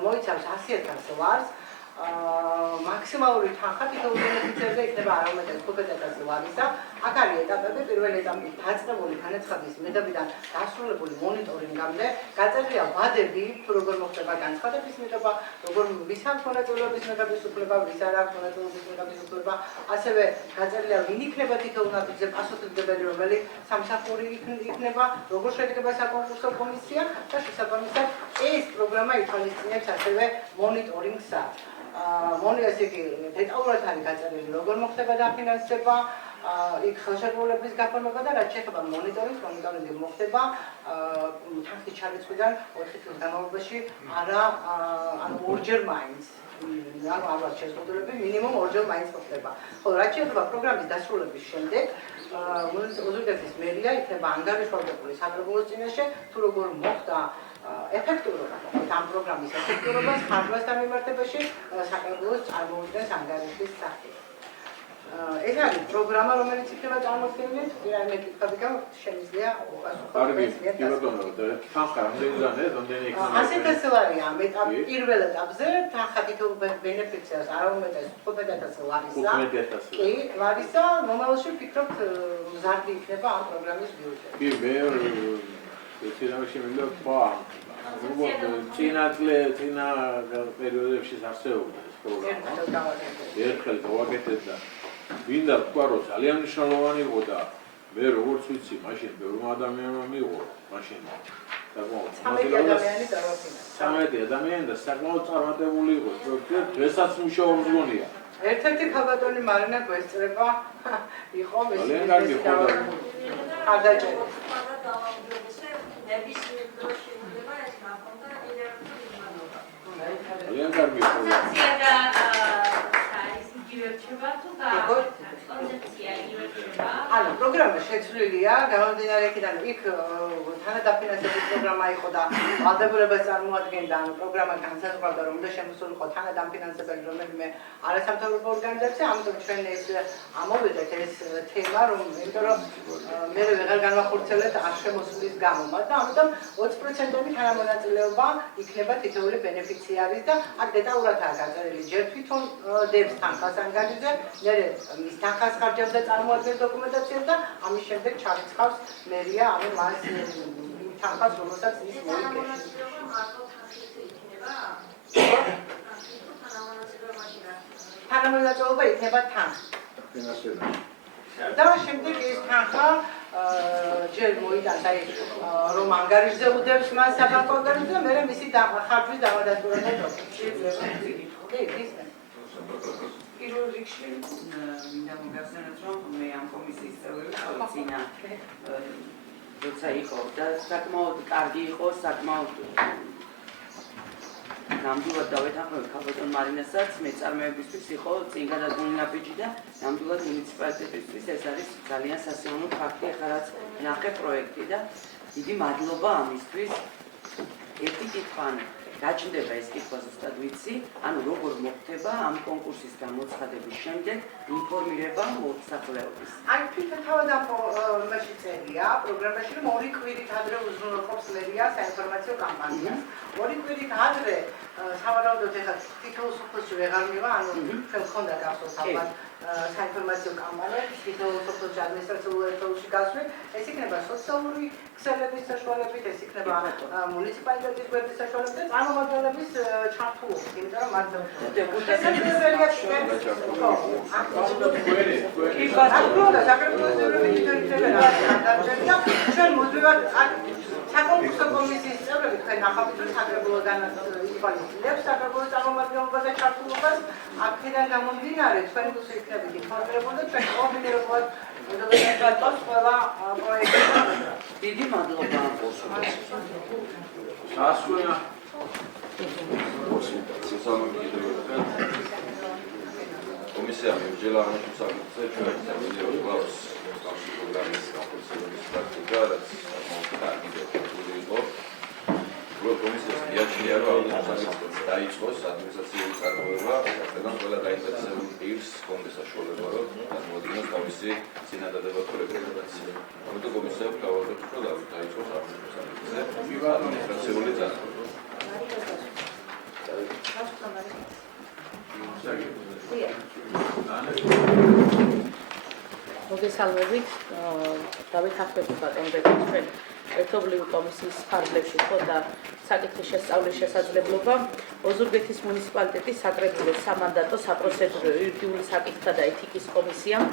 მოიცავს 100,000 ლარს. მაქსიმალური თანხა თითოეულ ბენეფიციარზე იქნება არ უმეტეს 5,000 ლარისა. აქ არის ეტაპები, პირველი ეტაპი დაწყებული განაცხადის მეთოდიდან დასრულებული მონიტორინგამდე, გაწერილია ვადები, თუ როგორ მოხდება განცხადების მიღება, როგორ ვის აქვს მონაწილეობის მიღების უფლება, ვის არ აქვს მონაწილეობის მიღების უფლება, ასევე გაწერილია ვინ იქნება თითოეულ ნაბიჯზე პასუხისმგებელი, რომელი სამსახური იქნება, როგორ შედგება საკონკურსო კომისია და შესაბამისად ეს პროგრამა ითვალისწინებს ასევე მონიტორინგსაც. ესე იგი დეტალურად არის გაწერილი, როგორ მოხდება დაფინანსება, იქ ხელშეკრულების გაფორმება და რაც შეეხება მონიტორინგი მოხდება თანხის ჩარიცხვიდან 4 წლის განმავლობაში არა, ანუ ორჯერ მაინც. ანუ ალბათ შეზღუდულები მინიმუმ ორჯერ მაინც მოხდება. ხოლო რაც შეეხება პროგრამის დასრულების შემდეგ ოზურგეთის მერია იქნება ანგარიშვალდებული საკრებულოს წინაშე, თუ როგორ მოხდა ეფექტურობა, ამ პროგრამის ეფექტურობას ხარჯვასთან მიმართებაში საკრებულოს წარმოუდგენს ანგარიშის სახით. ეს არის პროგრამა, რომელიც იქნება წარმოქმნილი, რაიმე კითხვები გაქვთ, შემიძლია უპასუხოთ. კი ბატონო, თანხა რამდენი იქნება? 100.000 ლარია, პირველ ეტაპზე თანხა თითოეულ ბენეფიციარს არ უმეტეს 15.000 ლარისა. 15.000. კი, ლარისა, მომავალში ვფიქრობთ მზარდი იქნება ამ პროგრამის ბიუჯეტი. კი, მე წინაშე მინდა თქვა, წინა პერიოდებში არსებობდა ეს პროგრამა. ერთხელ გავაკეთეთ და მინდა თქვა, რომ ძალიან მნიშვნელოვანი იყო და მე როგორც ვიცი, მაშინ ბევრმა ადამიანმა მიიღო, მაშინ საკმაოდ 13 ადამიანი და საკმაოდ წარმატებული იყო. დღესაც მუშაობს გონია. ერთ-ერთი ქალბატონი მარინა გვესწრება იყო მისი ხარდაჭერა. ძალიან კარგი პროგრამა. ანუ პროგრამა შეცვლილია, გამომდინარე იქიდან იქ თანადაფინანსების პროგრამა იყო და ვალდებულებას წარმოადგენდა, ანუ პროგრამა განსაზღვრავდა, რომ უნდა შემოსულიყო თანადამფინანსებელი რომელიმე არასამთავრობო ორგანიზაცია, ამიტომ ჩვენ ეს ამოვიღეთ ეს თემა, იმიტომ რომ მე ვეღარ განვახორციელებთ არ შემოსulis გამო, მაგრამ ამიტომ 20%-იანი თანამონაწილეობა იქნება თითოეული ბენეფიციარის და აქ დეტალურადაა გაწერილი ჯერ თვითონ დევს თანხას ანგარიშზე, მერე მის თანხას ხარჯავს და წარმოადგენს დოკუმენტაციას და ამის შემდეგ ჩარიცხავს მერია, ანუ მას თანხას რომელსაც ის მოიგებს. თანამონაწილეობა იქნება თანხა. და შემდეგ ეს თანხა ჯერ მოიტანს, აი რომ ანგარიშზე უდევს მას საბანკო ანგარიშზე და მერე მისი ხარჯვის დამადასტურება დოკუმენტი. კი, ის პირველ რიგში მინდა მოგახსენოთ, რომ მე ამ კომისიის წევრი ვარ, წინა როცა იყო და საკმაოდ კარგი იყო, საკმაოდ ნამდვილად დავეთანხმებით ქალბატონ მარინასაც, მეწარმეებისთვის იყო წინ გადადგმული ნაბიჯი და ნამდვილად მუნიციპალიტეტისთვის ეს არის ძალიან სასიამოვნო ფაქტი, ახლა რაც ნახე პროექტი და დიდი მადლობა ამისთვის. ერთი კითხვა გაჩნდება ეს კითხვა ზუსტად ვიცი, ანუ როგორ მოხდება ამ კონკურსის გამოცხადების შემდეგ ინფორმირება მოსახლეობის. აი თვითონ თავად ამაში წერია პროგრამაში, რომ 2 კვირით ადრე უზრუნველყოფს მერია საინფორმაციო კამპანიას. 2 კვირით ადრე სავარაუდოდ ეხლა თითოეულ სოფელში ვეღარ მივა, ანუ ჩვენ გქონდა გახსოვს ალბათ საინფორმაციო კამპანია, თითოეულ სოფელში ადმინისტრაციულ ერთეულში გასვლით, ეს იქნება სოციალური ქსელების საშუალებით, ეს იქნება მუნიციპალიტეტის გვერდის საშუალებით და წარმომადგენლების ჩართულობით, იმიტომ რომ მათ დეპუტატებია ჩვენ ჩვენ მოძებნად საკონკურსო კომისიის წევრები თქვენ ნახავთ, რომ საკრებულოდან ითვალისწინებს საკრებულოს წარმომადგენლობაზე ჩართულობას, აქედან გამომდინარე თქვენ გულს იქნებით ინფორმირებული და ჩვენ კომბინირებულად მოდელებს ყველა პროექტი. დიდი მადლობა ამ პოსტში. გასვენა კომისია მიუჯელა ამ საკითხზე ჩვენ ვიდეოს გვაქვს ბავშვი პროგრამის განხორციელების პრაქტიკა, რაც კარგი დეტალური იყო. კომისიას მიაჩნია, რომ ამ საკითხს დაიწყოს ადმინისტრაციული წარმოება, რადგან ყველა დაინტერესებულ პირს ჰქონდეს საშუალება, რომ წარმოადგინოს თავისი წინადადება თუ რეკომენდაცია. ამიტომ კომისია გავარდებს, რომ დაიწყოს ამ საკითხზე ადმინისტრაციული წარმოება. მოგესალმებით, დავეთანხმებით ბატონ დედას ჩვენ ერთობლივი კომისიის ფარგლებში ხო და საკითხის შესწავლის შესაძლებლობა ოზურგეთის მუნიციპალიტეტის საკრებულოს სამანდატო საპროცედურო იურიდიული საკითხთა და ეთიკის კომისიამ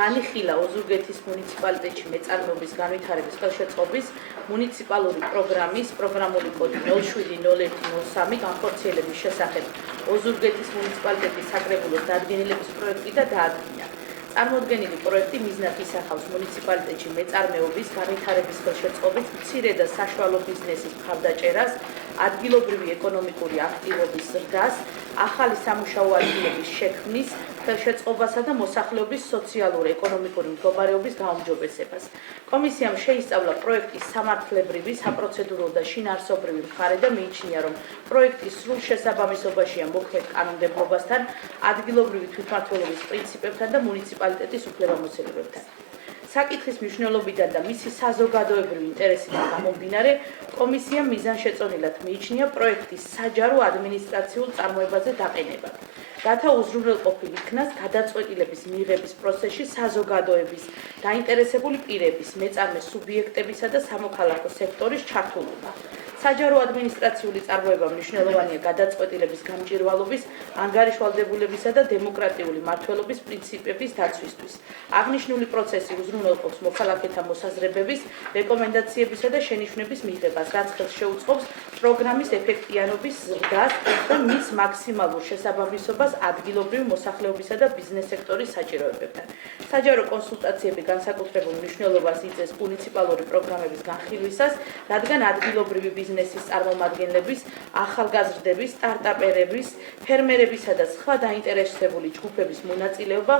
განიხილა ოზურგეთის მუნიციპალიტეტში მეწარმეობის განვითარების ხელშეწყობის მუნიციპალური პროგრამის პროგრამული კოდი 070103 განხორციელების შესახებ ოზურგეთის მუნიციპალიტეტის საკრებულოს დადგენილების პროექტი და დაადგინა. წარმოდგენილი პროექტი მიზნად ისახავს მუნიციპალიტეტში მეწარმეობის განვითარების ხელშეწყობით მცირე და საშუალო ბიზნესის მხარდაჭერას, ადგილობრივი ეკონომიკური აქტივობის ზრდას, ახალი სამუშაო ადგილების შექმნის, ხელშეწყობასა და მოსახლეობის სოციალური ეკონომიკური მდგომარეობის გაუმჯობესებას. კომისიამ შეისწავლა პროექტის სამართლებრივი, საპროცედურო და შინაარსობრივი მხარე და მიიჩნია, რომ პროექტის სრულ შესაბამისობაშია მოქმედ კანონმდებლობასთან, ადგილობრივი თვითმმართველობის პრინციპებთან და მუნიციპალიტეტის უფლებამოსილებებთან. საკითხის მნიშვნელობიდან და მისი საზოგადოებრივი ინტერესიდან გამომდინარე, კომისიამ მიზანშეწონილად მიიჩნია პროექტის საჯარო ადმინისტრაციულ წარმოებაზე დაყენება. რათა უზრუნველყოფილ იქნას გადაწყვეტილების მიღების პროცესში საზოგადოების, დაინტერესებული პირების, მეწარმე სუბიექტებისა და სამოქალაქო სექტორის ჩართულობა. საჯარო ადმინისტრაციული წარმოება მნიშვნელოვანია გადაწყვეტილების გამჭირვალობის, ანგარიშვალდებულებისა და დემოკრატიული მმართველობის პრინციპების დაცვისთვის. აღნიშნული პროცესი უზრუნველყოფს მოქალაქეთა მოსაზრებების, რეკომენდაციებისა და შენიშვნების მიღებას, რაც ხელს შეუწყობს პროგრამის ეფექტიანობის ზრდას და მის მაქსიმალურ შესაბამისობას ადგილობრივი მოსახლეობისა და ბიზნეს სექტორის საჭიროებებთან. საჯარო კონსულტაციები განსაკუთრებულ მნიშვნელობას იძლევის მუნიციპალური პროგრამების განხილვისას, რადგან ადგილობრივი ბიზნესის წარმომადგენლების, ახალგაზრდების, სტარტაპერების, ფერმერებისა და სხვა დაინტერესებული ჯგუფების მონაწილეობა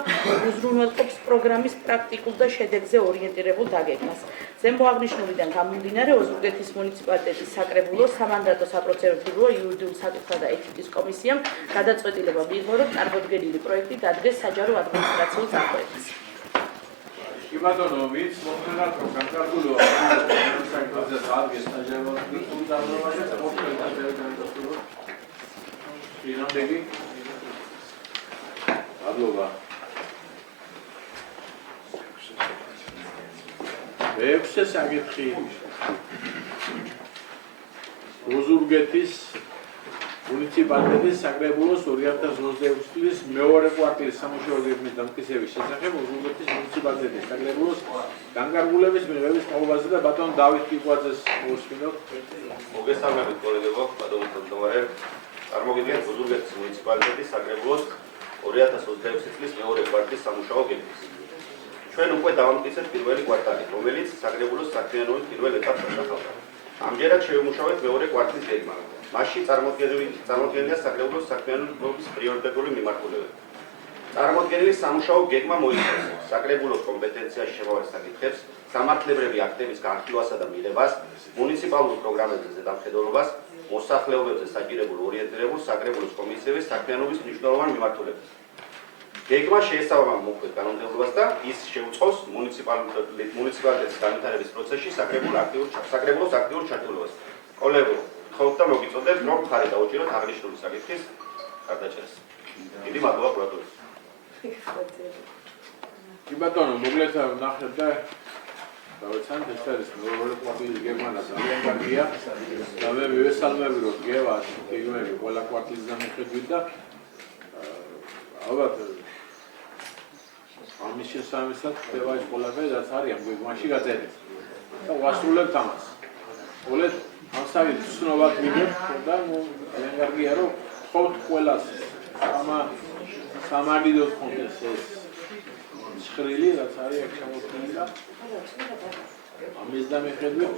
უზრუნველყოფს პროგრამის პრაქტიკულ და შედეგზე ორიენტირებულ დაგეგმას. ზემო აღნიშნულიდან გამომდინარე, ოზურგეთის მუნიციპალიტეტის საკრებულო, სამანდატო საპროცედურო, იურიდიულ საკითხთა და ეთიკის კომისიამ გადაწყვეტილება მიიღო, რომ წარმოდგენილი პროექტი დადგეს საჯარო ადმინისტრაციულ საქმეებში. კი ბატონო, ვინც მომხდართ რომ განკარგულო საკითხებზე დადგეს საჯარო ადმინისტრაციულ წარმოებაზე და მოხდა დადებითი ფინანსები. აბლობა. ექვსე საკითხი ოზურგეთის მუნიციპალიტეტის საკრებულოს 2026 წლის მეორე კვარტალის სამუშაო გეგმის დამტკიცების შესახებ ოზურგეთის მუნიციპალიტეტის საკრებულოს განკარგულების მიღების მიღებაზე და ბატონ დავით კიკვაძეს მოვსმინოთ. მოგესალმებით კოლეგებო, ბატონო თავმჯდომარე. წარმოგიდგენთ ოზურგეთის მუნიციპალიტეტის საკრებულოს 2026 წლის მეორე კვარტალის სამუშაო გეგმის. ჩვენ უკვე დავამტკიცეთ პირველი კვარტალი, რომელიც საკრებულოს საქმიანობის პირველ ეტაპს ასახავდა. ამჯერად შევიმუშავეთ მეორე კვარტლის გეგმა. მასში წარმოდგენილია საკრებულოს საქმიანობის პრიორიტეტული მიმართულებები. წარმოდგენილი სამუშაო გეგმა მოიცავს საკრებულოს კომპეტენციაში შემავარ საკითხებს, სამართლებრივი აქტების განხილვასა და მიღებას, მუნიციპალურ პროგრამებზე ზედამხედველობას, მოსახლეობებზე საჭირებულ ორიენტირებულ საკრებულოს კომისიების საქმიანობის მნიშვნელოვან მიმართულებებს. გეგმა შეესაბამება მოქმედ კანონმდებლობას და ის შეუწყობს მუნიციპალიტეტის განვითარების პროცესში საკრებულოს აქტიურ ჩართულობას. კოლეგო, გთხოვთ და მოგიწოდებთ, რომ მხარი დაუჭიროთ აღნიშნული საკითხის გარდაჭერას. დიდი მადლობა პროექტის. კი ბატონო, მოგლეთ ნახეთ და დავეცანთ ეს არის მეორე კვარტლის გეგმა და ძალიან კარგია. და მე მივესალმები რომ გევას გეგმები ყველა კვარტლის დამოუკიდებლად და ალბათ ამის შესაბამისად ხდება ის ყველაფერი, რაც არის ამ გეგმაში გაწერილი. და ვასრულებთ ამას. ოლეთ ამ საკითხს ცნობად მივიღებთ და ძალიან კარგია რომ ხოთ ყველას სამაგიდოს კონდეს ეს ცხრილი, რაც არის აქ ჩამოთვლილი და ამის დამეხედვით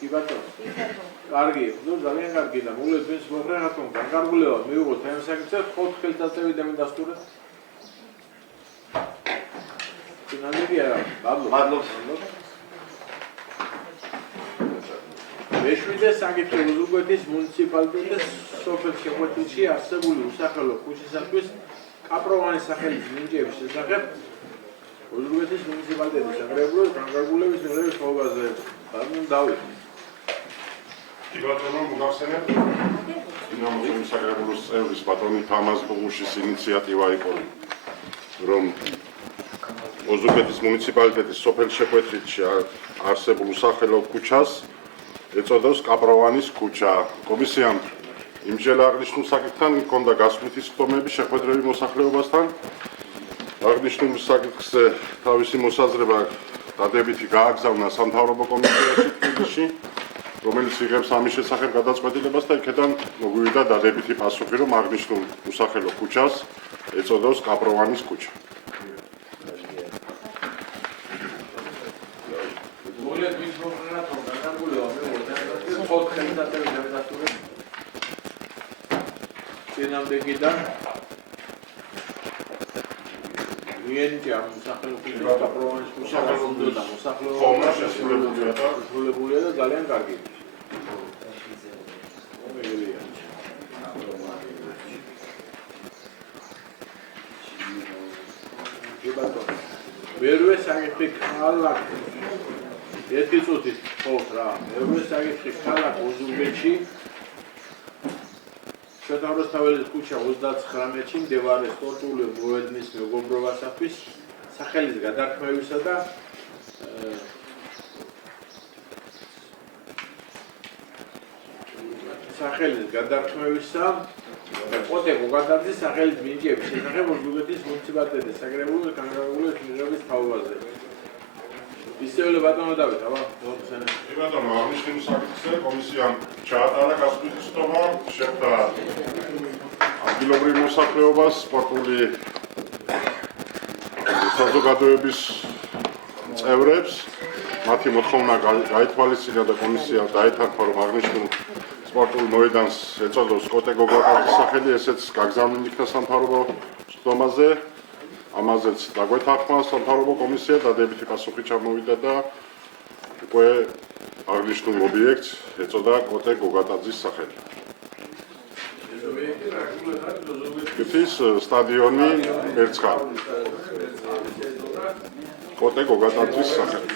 კი ბატონო. კარგი, ნუ ძალიან კარგი და მოგლეთ ვინც მოხრენათ რომ განკარგულება მივიღოთ ამ საკითხზე, ხოთ ხელდაწევი და მე დასტურეთ. ფინალია, მადლობა. მეშვიდე საკითხი ოზურგეთის მუნიციპალიტეტის სოფელ შეხვედრაში არსებული უსახელო ქუჩისათვის კაპროვანის სახელის მინიჭების შესახებ ოზურგეთის მუნიციპალიტეტის საკრებულოს განკარგულების მიღების მიღებაზე ბატონ დავით. კი ბატონო, მოგახსენებთ დინამოს საკრებულოს წევრის ბატონი თამაზ ბოგუშის ინიციატივა იყო, რომ ოზურგეთის მუნიციპალიტეტის სოფელ შეხვედრაში არსებულ უსახელო ქუჩას ეწოდოს კაპროვანის ქუჩა. კომისიამ იმჯერა აღნიშნულ საკითხთან ჰქონდა გასვლითი სხდომები შეხვედრები მოსახლეობასთან. აღნიშნულ საკითხზე თავისი მოსაზრება დადებითი გააგზავნა სამთავრობო კომისიაში თბილისში, რომელიც იღებს ამის შესახებ გადაწყვეტილებას და იქედან მოგვივიდა დადებითი პასუხი, რომ აღნიშნულ უსახელო ქუჩას ეწოდოს კაპროვანის ქუჩა. გულეთ მის მომხრენად რომ განადგურება მეუღლე 4 ხელისატევი დამდასტურებს წინამდეგიდან მიენიჭა მოსახლეობის პროვინციის მოსახლეობა და მოსახლეობა შესრულებულია და ძალიან კარგი. მერვე საკითხი ქალაქ ერთი წუთით ხო რა მერვე საკითხი ქალაქ ოზურგეთში შეთანხმებალის ქუჩა 39-ში მდებარე სპორტული მოედნის მეგობრობასათვის სახელის გადარქმევისა და სახელის გადარქმევისა და კოტე გოგატაძის სახელის მინიჭების შესახებ ოზურგეთის მუნიციპალიტეტის საკრებულოს განკარგულების მიღების თაობაზე. ისწავლე ბატონო დავით, აბა, მოხსენე. ბატონო, აღნიშნულ საკითხზე კომისიამ ჩაატარა გასწვრივ შეხვდა ადგილობრივ მოსახლეობას, სპორტული საზოგადოების წევრებს, მათი მოთხოვნა გაითვალისწინა და კომისიამ დაეთანხმა, რომ აღნიშნულ სპორტულ მოედანს ეწოდოს კოტე გოგატაძის სახელი, ესეც გაგზავნილი იქნა სამთავრობო სხდომაზე. ამაზეც დაგვეთანხმა სამთავრობო კომისია, დადებითი პასუხი ჩამოვიდა და უკვე აღნიშნულ ობიექტს ეწოდა კოტე გოგატაძის სახელი. ოფის სტადიონი მერცხალი. კოტე გოგატაძის სახელი.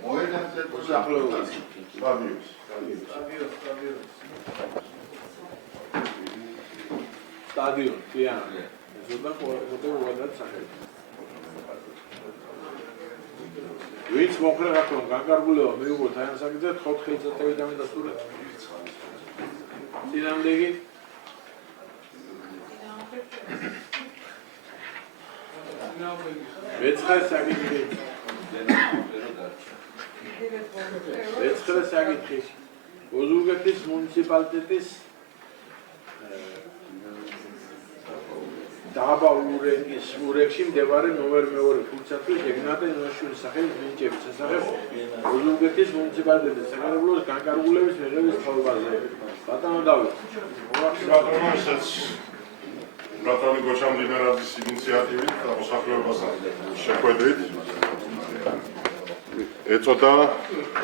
მოედანზე მოსახლეობა სტადიონს. სტადიონ, კიან. ზოგადად კოტე გოგატაძის სახელი. ვინც მოხრა რომ განკარგულება მიუღოთ აი ამ საკითხზე 4 ხელისატევი დამდასტურებს. წინამდეგი მეცხრე საკითხი. მეცხრე საკითხი. ოზურგეთის მუნიციპალიტეტის დაბა ურეკში მდებარე ნომერ 2 ქუჩათვის ეგნატე ნოშვილის სახელის მინიჭების შესახებ ოზურგეთის მუნიციპალიტეტის საკრებულოს განკარგულების მიღების თაობაზე. ბატონო დავით. ბატონო, ესეც ბატონი გოჩამდინარაძის ინიციატივით და მოსახლეობასთან შეხვედრით ეწოდა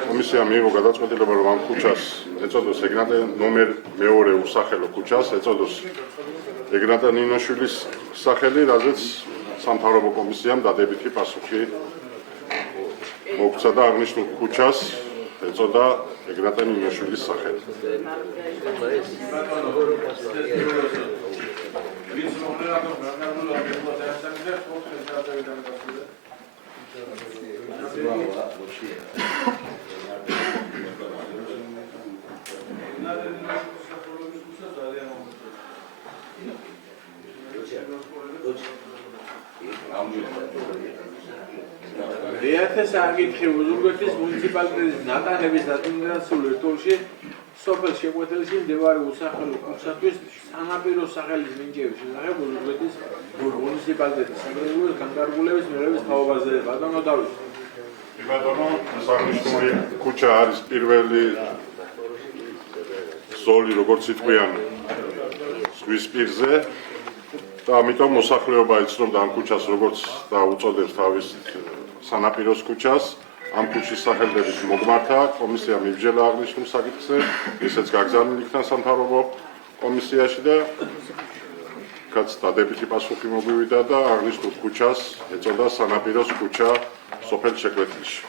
კომისია მიიღო გადაწყვეტილება, რომ ამ ქუჩას ეწოდოს ეგნატე ნომერ 2 უსახელო ქუჩას ეწოდოს ეგნატე ნინოშვილის სახელი, რაზეც სამთავრობო კომისიამ დადებითი პასუხი მოგცა და აღნიშნულ ქუჩას ეწოდა ეგნატე ნინოშვილის სახელი. მეათე საკითხი ოზურგეთის მუნიციპალიტეტის ნატანების ადმინისტრაციულ ერთეულში სოფელ შეკვეთელში მდებარე უსახელო ქუჩათვის სანაპირო სახელის მინიჭების შესახებ ოზურგეთის მუნიციპალიტეტის საკრებულოს განკარგულების მიღების თაობაზე. ბატონო დავით. ბატონო, აღნიშნული ქუჩა არის პირველი ზოლი, როგორც იტყვიან, ზღვის პირზე და ამიტომ მოსახლეობა იცნობდა ამ ქუჩას როგორც და უწოდებს თავის სანაპიროს ქუჩას. ამ ქუჩის სახელდების მოგმართა კომისია მიბრძელა აღნიშნულ საკითხზე, ისეც გაგზავნილი იქნა სამთავრობო კომისიაში და კაც დადებითი პასუხი მოგვივიდა და აღნიშნულ ქუჩას ეწოდა სანაპიროს ქუჩა სოფელ შეკვეთილში.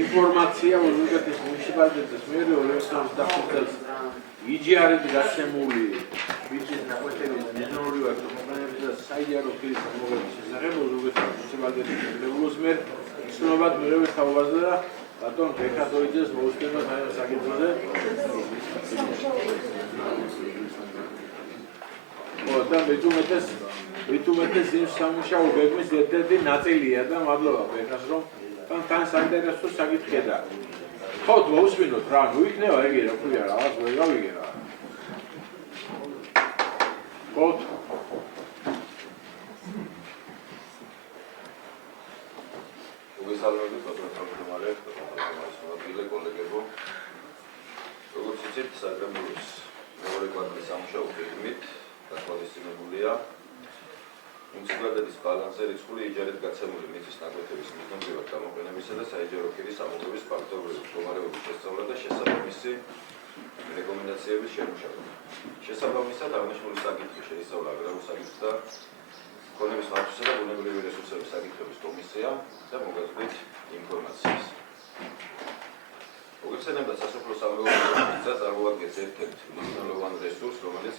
ინფორმაცია ოზურგეთის მუნიციპალიტეტის მიერ 2025 წელს იჯარით გასცემული ბიჭის ნაკვეთების მიზნური ვარდომობანების და საიარო პირის ამოღების შესახებ ოზურგეთის მუნიციპალიტეტის საკრებულოს მიერ ცნობად მიღების თაობაზე და ბატონ ბექატოიძეს მოუსმინოთ აი ამ საკითხზე. და მით უმეტეს იმ სამუშაო გეგმის ერთ-ერთი ნაწილია და მადლობა ბექას რომ თან საინტერესო საკითხია და ხო მოусმინოთ რა ნუ იქნება ეგე რა ქვია რაღაც ვერ გავიგე რა. ხო მოგესალმებით ბატონო თავმჯდომარე, მოადგილე კოლეგებო. როგორც იცით, საკრებულოს მეორე კვარტალის სამუშაო გეგმით გათვალისწინებულია მუნიციპალიტეტის ბალანსზე რიცხული იჯარით გაცემული მიწის ნაკვეთების მიზნობრივად გამოყენებისა და საიჯარო პირის ამოღების ფაქტობრივი მდგომარეობის შესწავლა და შესაბამისი რეკომენდაციების შემუშავება. შესაბამისად აღნიშნული საკითხი შეისწავლა აგრარულ საკითხს და ქონების მართვის და ბუნებრივი რესურსების საკითხების კომისიამ და მოგაზრდით ინფორმაციას. მოგეხსენებათ სასოფლო-სამეურნეო მიწა წარმოადგენს ერთ-ერთ მნიშვნელოვან რესურსს, რომელიც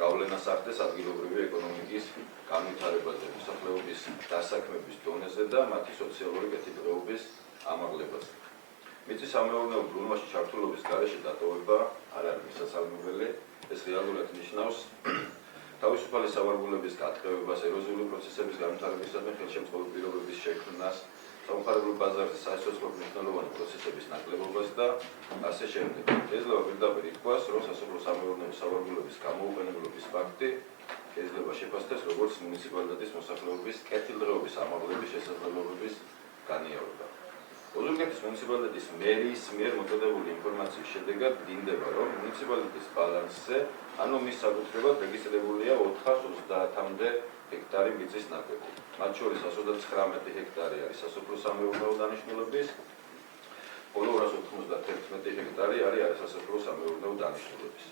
გავლენას ახდენს ადგილობრივი ეკონომიკის განვითარებაზე, მოსახლეობის დასაქმების დონეზე და მათი სოციალური კეთილდღეობის ამაღლებაზე. მიწის სამეურნეო ბრუნვაში ჩართულობის გარეშე დატოვება არ არის მისასალმებელი, ეს რეალურად ნიშნავს თავისუფალი სავარგულების გატყევებას, ეროზიული პროცესების განვითარებისადმი ხელშემწყობილ პირობების შექმნას, სამხარებლო ბაზარზე საერთაშორისო მნიშვნელოვანი პროცესების ნაკლებობას და ასე შემდეგ. შეიძლება პირდაპირ ითქვას, რომ სასოფლო-სამეურნეო სავარგულების გამოუყენებლობის ფაქტი შეიძლება შეფასდეს როგორც მუნიციპალიტეტის მოსახლეობის კეთილდღეობის ამაღლების შესაძლებლობების განიარება. ოზურგეთის მუნიციპალიტეტის მერის მიერ მოწოდებული ინფორმაციის შედეგად დინდება, რომ მუნიციპალიტეტის ბალანსზე, ანუ მის საკუთრებად რეგისტრირებულია 430-მდე ჰექტარი მიწის ნაკვეთი. მათ შორის 119 ჰექტარი არის სასოფლო-სამეურნეო დანიშნულების, ხოლო 291 ჰექტარი არის არასასოფლო-სამეურნეო დანიშნულების.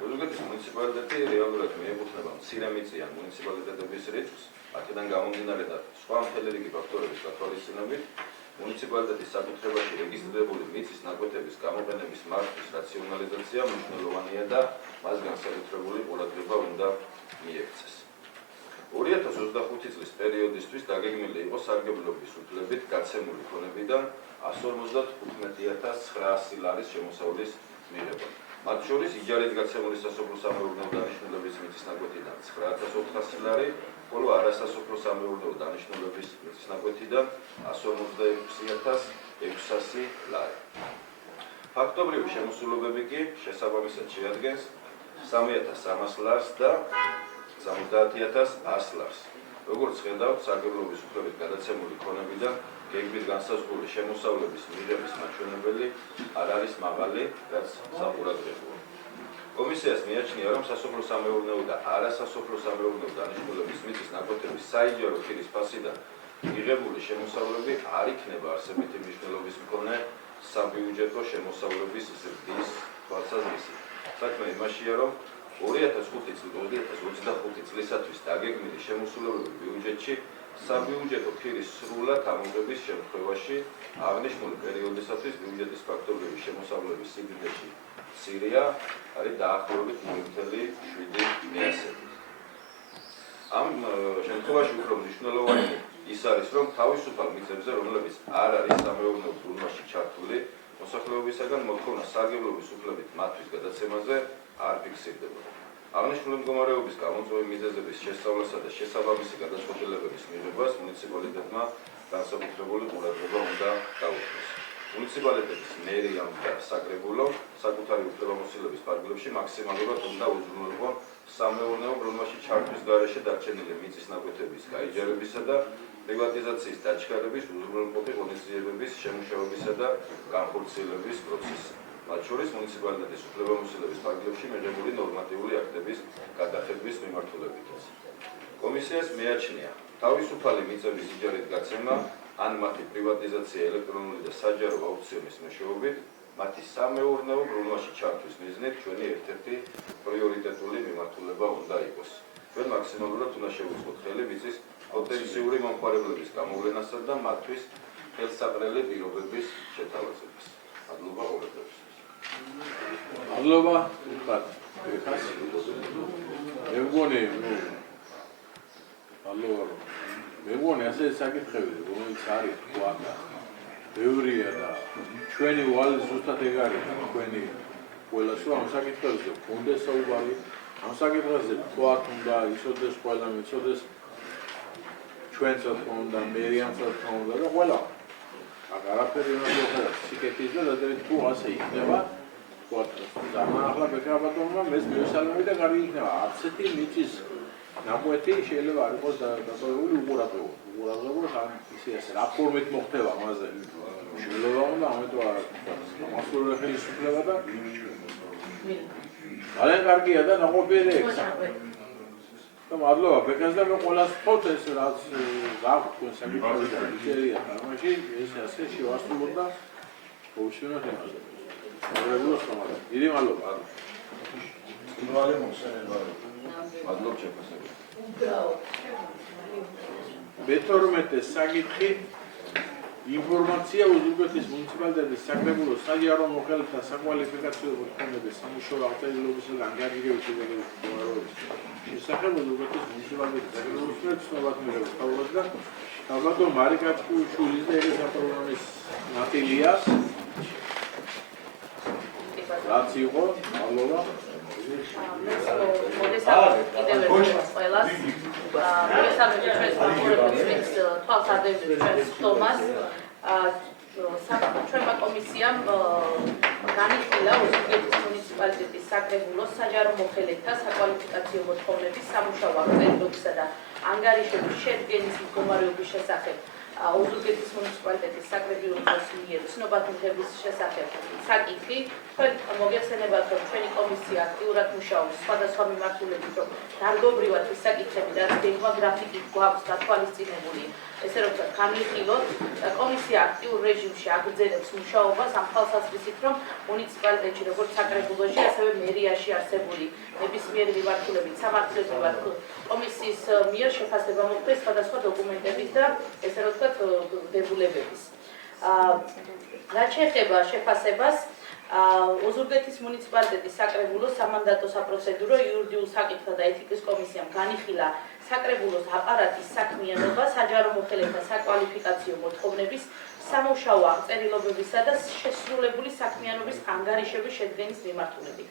ოზურგეთის მუნიციპალიტეტი რეალურად მიეკუთვნება მცირემიწიან მუნიციპალიტეტების რიცხვს, აქედან გამომდინარე და სხვა მთელი რიგი ფაქტორების გათვალისწინებით, მუნიციპალიტეტის საკუთრებაში რეგისტრირებული მიწის ნაკვეთების გამოყენების მართვის რაციონალიზაცია მნიშვნელოვანია და მას განსაკუთრებული ყურადღება უნდა მიექცეს. 2025 წლის პერიოდისთვის დაგეგმილი იყო სარგებლობის უფლებით გაცემული ქონებიდან 155,900 ლარის შემოსავლის მიღება. მათ შორის იჯარით გაცემული სასოფლო-სამეურნეო დანიშნულების მიწის ნაკვეთიდან 9,400 ლარი, ხოლო არასასოფლო-სამეურნეო დანიშნულების მიწის ნაკვეთიდან 146,600 ლარი. ფაქტობრივი შემოსულობები კი შესაბამისად შეადგენს 3,300 ლარს და 70,100 ლარს. როგორც ხედავთ, სარგებლობის უფლებით გადაცემული ქონებიდან გეგმით განსაზღვრული შემოსავლების მიღების მაჩვენებელი არ არის მაღალი, რაც საყურადღებოა. კომისიას მიაჩნია, რომ სასოფლო-სამეურნეო და არასასოფლო-სამეურნეო დანიშნულების მიწის ნაკვეთების საიჯარო პირის ფასიდან მიღებული შემოსავლები არ იქნება არსებითი მნიშვნელობის მქონე საბიუჯეტო შემოსავლების ზრდის თვალსაზრისით. საქმე იმაშია, რომ 2025 წლისათვის დაგეგმილი შემოსულობები ბიუჯეტში საბიუჯეტო ფირის სრულად ამოღების შემთხვევაში აღნიშნული პერიოდისათვის ბიუჯეტის ფაქტობრივი შემოსავლების სიდიდეში მცირეა, არის დაახლოებით 0,7%. ამ შემთხვევაში უფრო მნიშვნელოვანი ის არის, რომ თავისუფალ მიწებზე, რომლებიც არ არის სამეურნეო ბრუნვაში ჩართული, მოსახლეობისაგან მოთხოვნა სარგებლობის უფლებით მათთვის გადაცემაზე არ ფიქსირდება. აღნიშნული მდგომარეობის გამოწვევი მიზეზების შესწავლასა და შესაბამისი გადაწყვეტილებების მიღებას მუნიციპალიტეტმა განსაკუთრებული ყურადღება უნდა გაუთმოს. მუნიციპალიტეტის მერიამ და საკრებულო საკუთარი უფლებამოსილების ფარგლებში მაქსიმალურად უნდა უზრუნველყონ სამეურნეო ბრუნვაში ჩართვის გარეშე დარჩენილი მიწის ნაკვეთების გაიჯარებისა და პრივატიზაციის დაჩქარების უზრუნველყოფი ღონისძიებების შემუშავებისა და განხორციელების პროცესი. მათ შორის მუნიციპალიტეტის უფლებამოსილების ფარგლებში მიღებული ნორმატიული აქტების გადახების მიმართულებითაც. კომისიას მიაჩნია, თავისუფალი მიწების იჯარით გაცემა ან მათი პრივატიზაცია ელექტრონული და საჯარო აუქციონის მეშვეობით მათი სამეურნეო ბრუნვაში ჩართვის მიზნით ჩვენი ერთ-ერთი პრიორიტეტული მიმართულება უნდა იყოს. ჩვენ მაქსიმალურად უნდა შევუწყოთ ხელი მიწის პოტენციური მომხმარებლების გამოვლენასა და მათთვის ხელსაყრელი პირობების შეთავაზებას. მადლობა ყურადღებისთვის. მადლობა. მე მგონი მადლობა. მე მგონი ასე საკითხები, რომელიც არის თქვა და ბევრია და ჩვენი ვალ ზუსტად ეგ არის და თქვენი ყველას რომ ამ საკითხებზე გქონდეს საუბარი, ამ საკითხებზე თქვა უნდა იცოდეს ყველა, იცოდეს ჩვენც რა უნდა, მერიანც რა უნდა და ყველა. აქ არაფერი არ მოხდა სიკეთის და დადებით თუ ასე იქნება, თქვა დამახლა ბეკაბატონმა მეც მივესალმები და კარგი იქნება. არცეთი მიწის ნაკვეთი შეიძლება არ იყოს დასავლური უყურადღებო ან ისე ასე რა ფორმით მოხდება მასზე. შეიძლება უნდა ამიტომ მასური ხელისუფლება და ძალიან კარგია და ნაყოფიერი ეგ. და მადლობა ბეკას და მე ყველას ვთხოვთ ეს რაც გაქვთ თქვენ საკითხები და იწერია თამაში ეს ასე შევასრულოთ და გავუშინოთ იმაზე. მოგებულოს ხომ? დიდი მადლობა. მადლობ შეფასებით. მე-12 საკითხი ინფორმაცია უზურგეთის მუნიციპალიტეტის საკრებულო საჯარო მოხელეთა საკვალიფიკაციო მოთხოვნების სამუშაო აღწერილობისა და ანგარიშების შეგრძნების შესახებ უზურგეთის მუნიციპალიტეტის საკრებულოს მიერ ცნობად მიღება სწავლობს და ალბათო მარიკაჩკუშვილის და ეგრე საპროგრამის ნაწილია რაც იყო მადლობა მოგესალმებით კიდევ ერთხელ ყველას. მოგესალმებით ჩვენს მოხელეებს თვალს ადევთ ჩვენს ხტომას. ჩვენმა კომისიამ განიხილა უზურგეთის მუნიციპალიტეტის საკრებულოს საჯარო მოხელეთა საკვალიფიკაციო მოთხოვნების სამუშაო აღწერილობისა და ანგარიშების შედგენის მდგომარეობის შესახებ უზურგეთის მუნიციპალიტეტის საკრებულოს მიერ ცნობად მიღების შესახებ საკითხი. თქვენ მოგეხსენებათ, რომ ჩვენი კომისია აქტიურად მუშაობს სხვადასხვა მიმართულებით, რომ დარგობრივად ის საკითხები, რაც გეგმა გრაფიკით გვაქვს გათვალისწინებული, ესე რომ განვიხილოთ. კომისია აქტიურ რეჟიმში აგრძელებს მუშაობას ამ თვალსაზრისით, რომ მუნიციპალიტეტში როგორც საკრებულოში, ასევე მერიაში არსებული ნებისმიერი მიმართულებით სამართლებრივად კომისიის მიერ შეფასება მოხდეს სხვადასხვა დოკუმენტების და ესე რომ ვთქვათ დებულებების. რაც შეეხება შეფასებას, უზურგეთის მუნიციპალიტეტის საკრებულოს სამანდატო საპროცედურო იურიდიულ საკითხთა და ეთიკის კომისიამ განიხილა საკრებულოს აპარატის საქმიანობა საჯარო მოხელეთა საკვალიფიკაციო მოთხოვნების სამუშაო აღწერილობებისა და შესრულებული საქმიანობის ანგარიშების შედგენის მიმართულებით.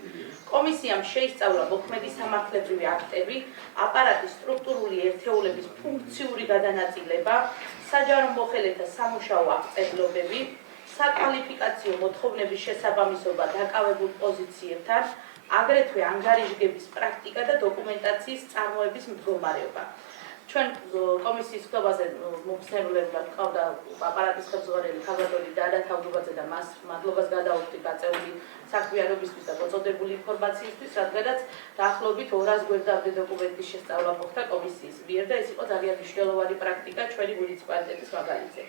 კომისიამ შეისწავლა მოქმედი სამართლებრივი აქტები, აპარატის სტრუქტურული ერთეულების ფუნქციური გადანაწილება, საჯარო მოხელეთა სამუშაო აღწერილობები, საკვალიფიკაციო მოთხოვნების შესაბამისობა დაკავებულ პოზიციებთან, აგრეთვე ანგარიშგების პრაქტიკა და დოკუმენტაციის წარმოების მდგომარეობა. ჩვენ კომისიის ხტობაზე მოგხსენებულად ყავდა აპარატის ხელმძღვანელი ქალბატონი დადა თავდუბაძე და მას მადლობას გადაუხდი გაწეული საქმიანობისთვის და მოწოდებული ინფორმაციისთვის, რადგანაც დაახლოებით 200 გვერდამდე დოკუმენტის შესწავლა მოხდა კომისიის მიერ და ეს იყო ძალიან მნიშვნელოვანი პრაქტიკა ჩვენი მუნიციპალიტეტის მაგალითზე.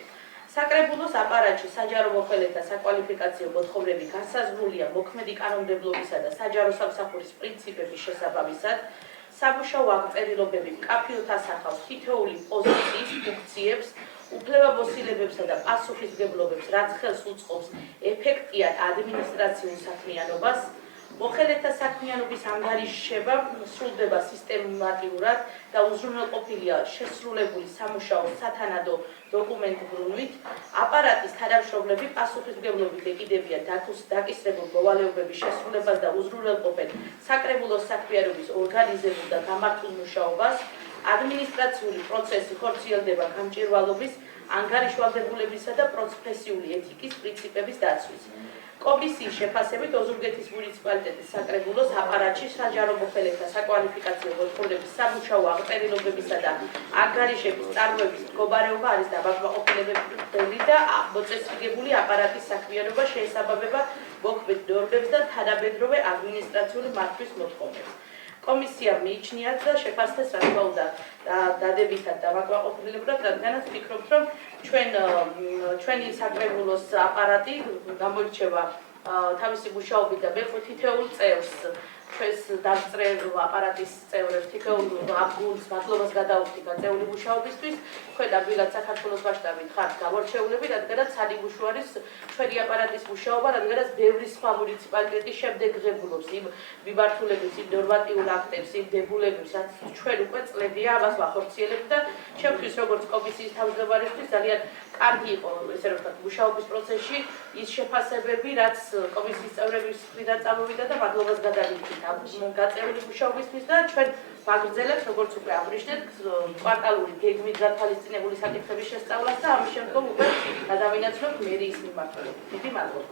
საკრებულოს აპარატში საჯარო მოხელეთა საკვალიფიკაციო მოთხოვნები განსაზღვრულია მოქმედი კანონმდებლობისა და საჯარო სამსახურის პრინციპების შესაბამისად. სამუშაო აღწერილობები მკაფიოდ ასახავს თითოეული პოზიციის ფუნქციებს, უფლებამოსილებებსა და პასუხისმგებლობებს, რაც ხელს უწყობს ეფექტიან ადმინისტრაციულ საქმიანობას. მოხელეთა საქმიანობის ანგარიშება სრულდება სისტემატიურად და უზრუნველყოფილია შესრულებული სამუშაო სათანადო დოკუმენტბრუნვით. აპარატის თანამშრომლები პასუხისმგებლობით ეკიდებიან დაკისრებულ მოვალეობების შესრულებას და უზრუნველყოფენ საკრებულოს საქმიანობის ორგანიზებულ და გამართულ მუშაობას. ადმინისტრაციული პროცესი ხორციელდება გამჭირვალობის, ანგარიშვალდებულებისა და პროფესიული ეთიკის პრინციპების დაცვის. კომისიის შეფასებით ოზურგეთის მუნიციპალიტეტის საკრებულოს აპარატში საჯარო მოხელეთა საკვალიფიკაციო მოთხოვნების სამუშაო აღწერილობებისა და ანგარიშების წარმოების მდგომარეობა არის დამაკმაყოფილებელი და მოწესრიგებული აპარატის საქმიანობა შეესაბამება მოქმედ ნორმებს და თანამედროვე ადმინისტრაციული მართვის მოთხოვნებს. კომისია მიიჩნიათ და შეფასდეს რა თქმა უნდა დადებითად დამაკმაყოფილებლად, რადგანაც ვფიქრობთ, რომ ჩვენი საკრებულოს აპარატი გამოირჩევა თავისი მუშაობით და მე თითოეულ წევრს ჩვენს დამწრე აპარატის წევრებს, თითოეულ გუნდს მადლობას გადავხდი გაწეული მუშაობისთვის. თქვენ ადვილად საქართველოს მასშტაბით ხართ გამორჩეულები, რადგანაც სანიმუშო არის ჩვენი აპარატის მუშაობა, რადგანაც ბევრი სხვა მუნიციპალიტეტი შემდეგ ღებულობს იმ მიმართულების, იმ ნორმატიულ აქტებს, იმ დებულებებს, რაც ჩვენ უკვე წლებია ამას ვახორციელებთ და ჩემთვის როგორც კომისიის თავმჯდომარისთვის ძალიან კარგი იყო ესე რომ ვთქვათ მუშაობის პროცესში ის შეფასებები, რაც კომისიის წევრების მხრიდან წამოვიდა და მადლობას გადავიხდით ამ გაწეული მუშაობისთვის და ჩვენ ვაგრძელებთ როგორც უკვე აღნიშნეთ კვარტალური გეგმით გათვალისწინებული საკითხების შესწავლას და ამის შემდგომ უკვე გადავინაცვლებთ მერიის მიმართულებით. დიდი მადლობა.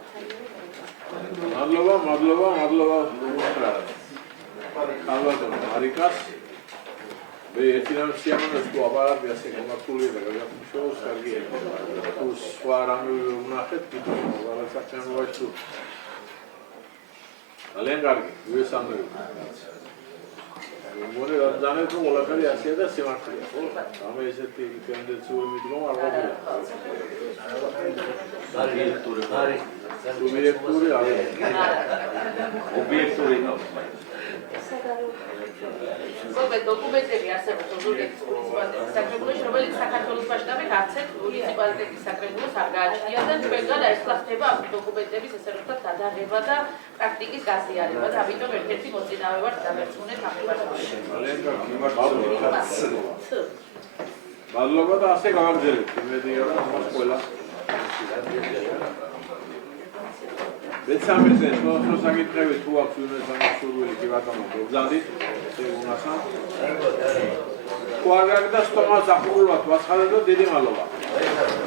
მადლობა. ხალბატონო მარიკას მე ერთიდან სიამოვნებს თუ აპარატი ასე გამართულია და გადამუშავოს კარგია. თუ სხვა რამე ვნახეთ, თვითონ რაღაცა შემოვაჭრუ. ძალიან კარგი, ვესამერებ. მოგონი რამდენად ყველაფერი ასეა და სიმართლეა, ხო? ამე ესეთი ტენდენციური მიდგომა არ ყოფილა. სუბიექტური არა. ობიექტური ყავს. ზოგადად დოკუმენტები არსებობს ოზურგეთის მუნიციპალიტეტის საკრებულოში, რომელიც საქართველოს მასშტაბით არც ერთ მუნიციპალიტეტის საკრებულოს არ გააჩნია და ჩვენგან ეს ხდება ამ დოკუმენტების ესე რომ ვთქვათ გადაღება და პრაქტიკის გაზიარება და ამიტომ ერთ-ერთი მოწინავე ვარ დამერწმუნეთ ამ მიმართულებით. მადლობა და ასე გავაგრძელებთ. იმედია რომ მას ყველა მეცამეზე თქო საკითხები თუ აქვს ვინმე სამშობლოები კი ბატონო გობზანდით ესე უნასა ყوارგაკ და სტომას ახურულად ვაცხადებ და დიდი მადლობა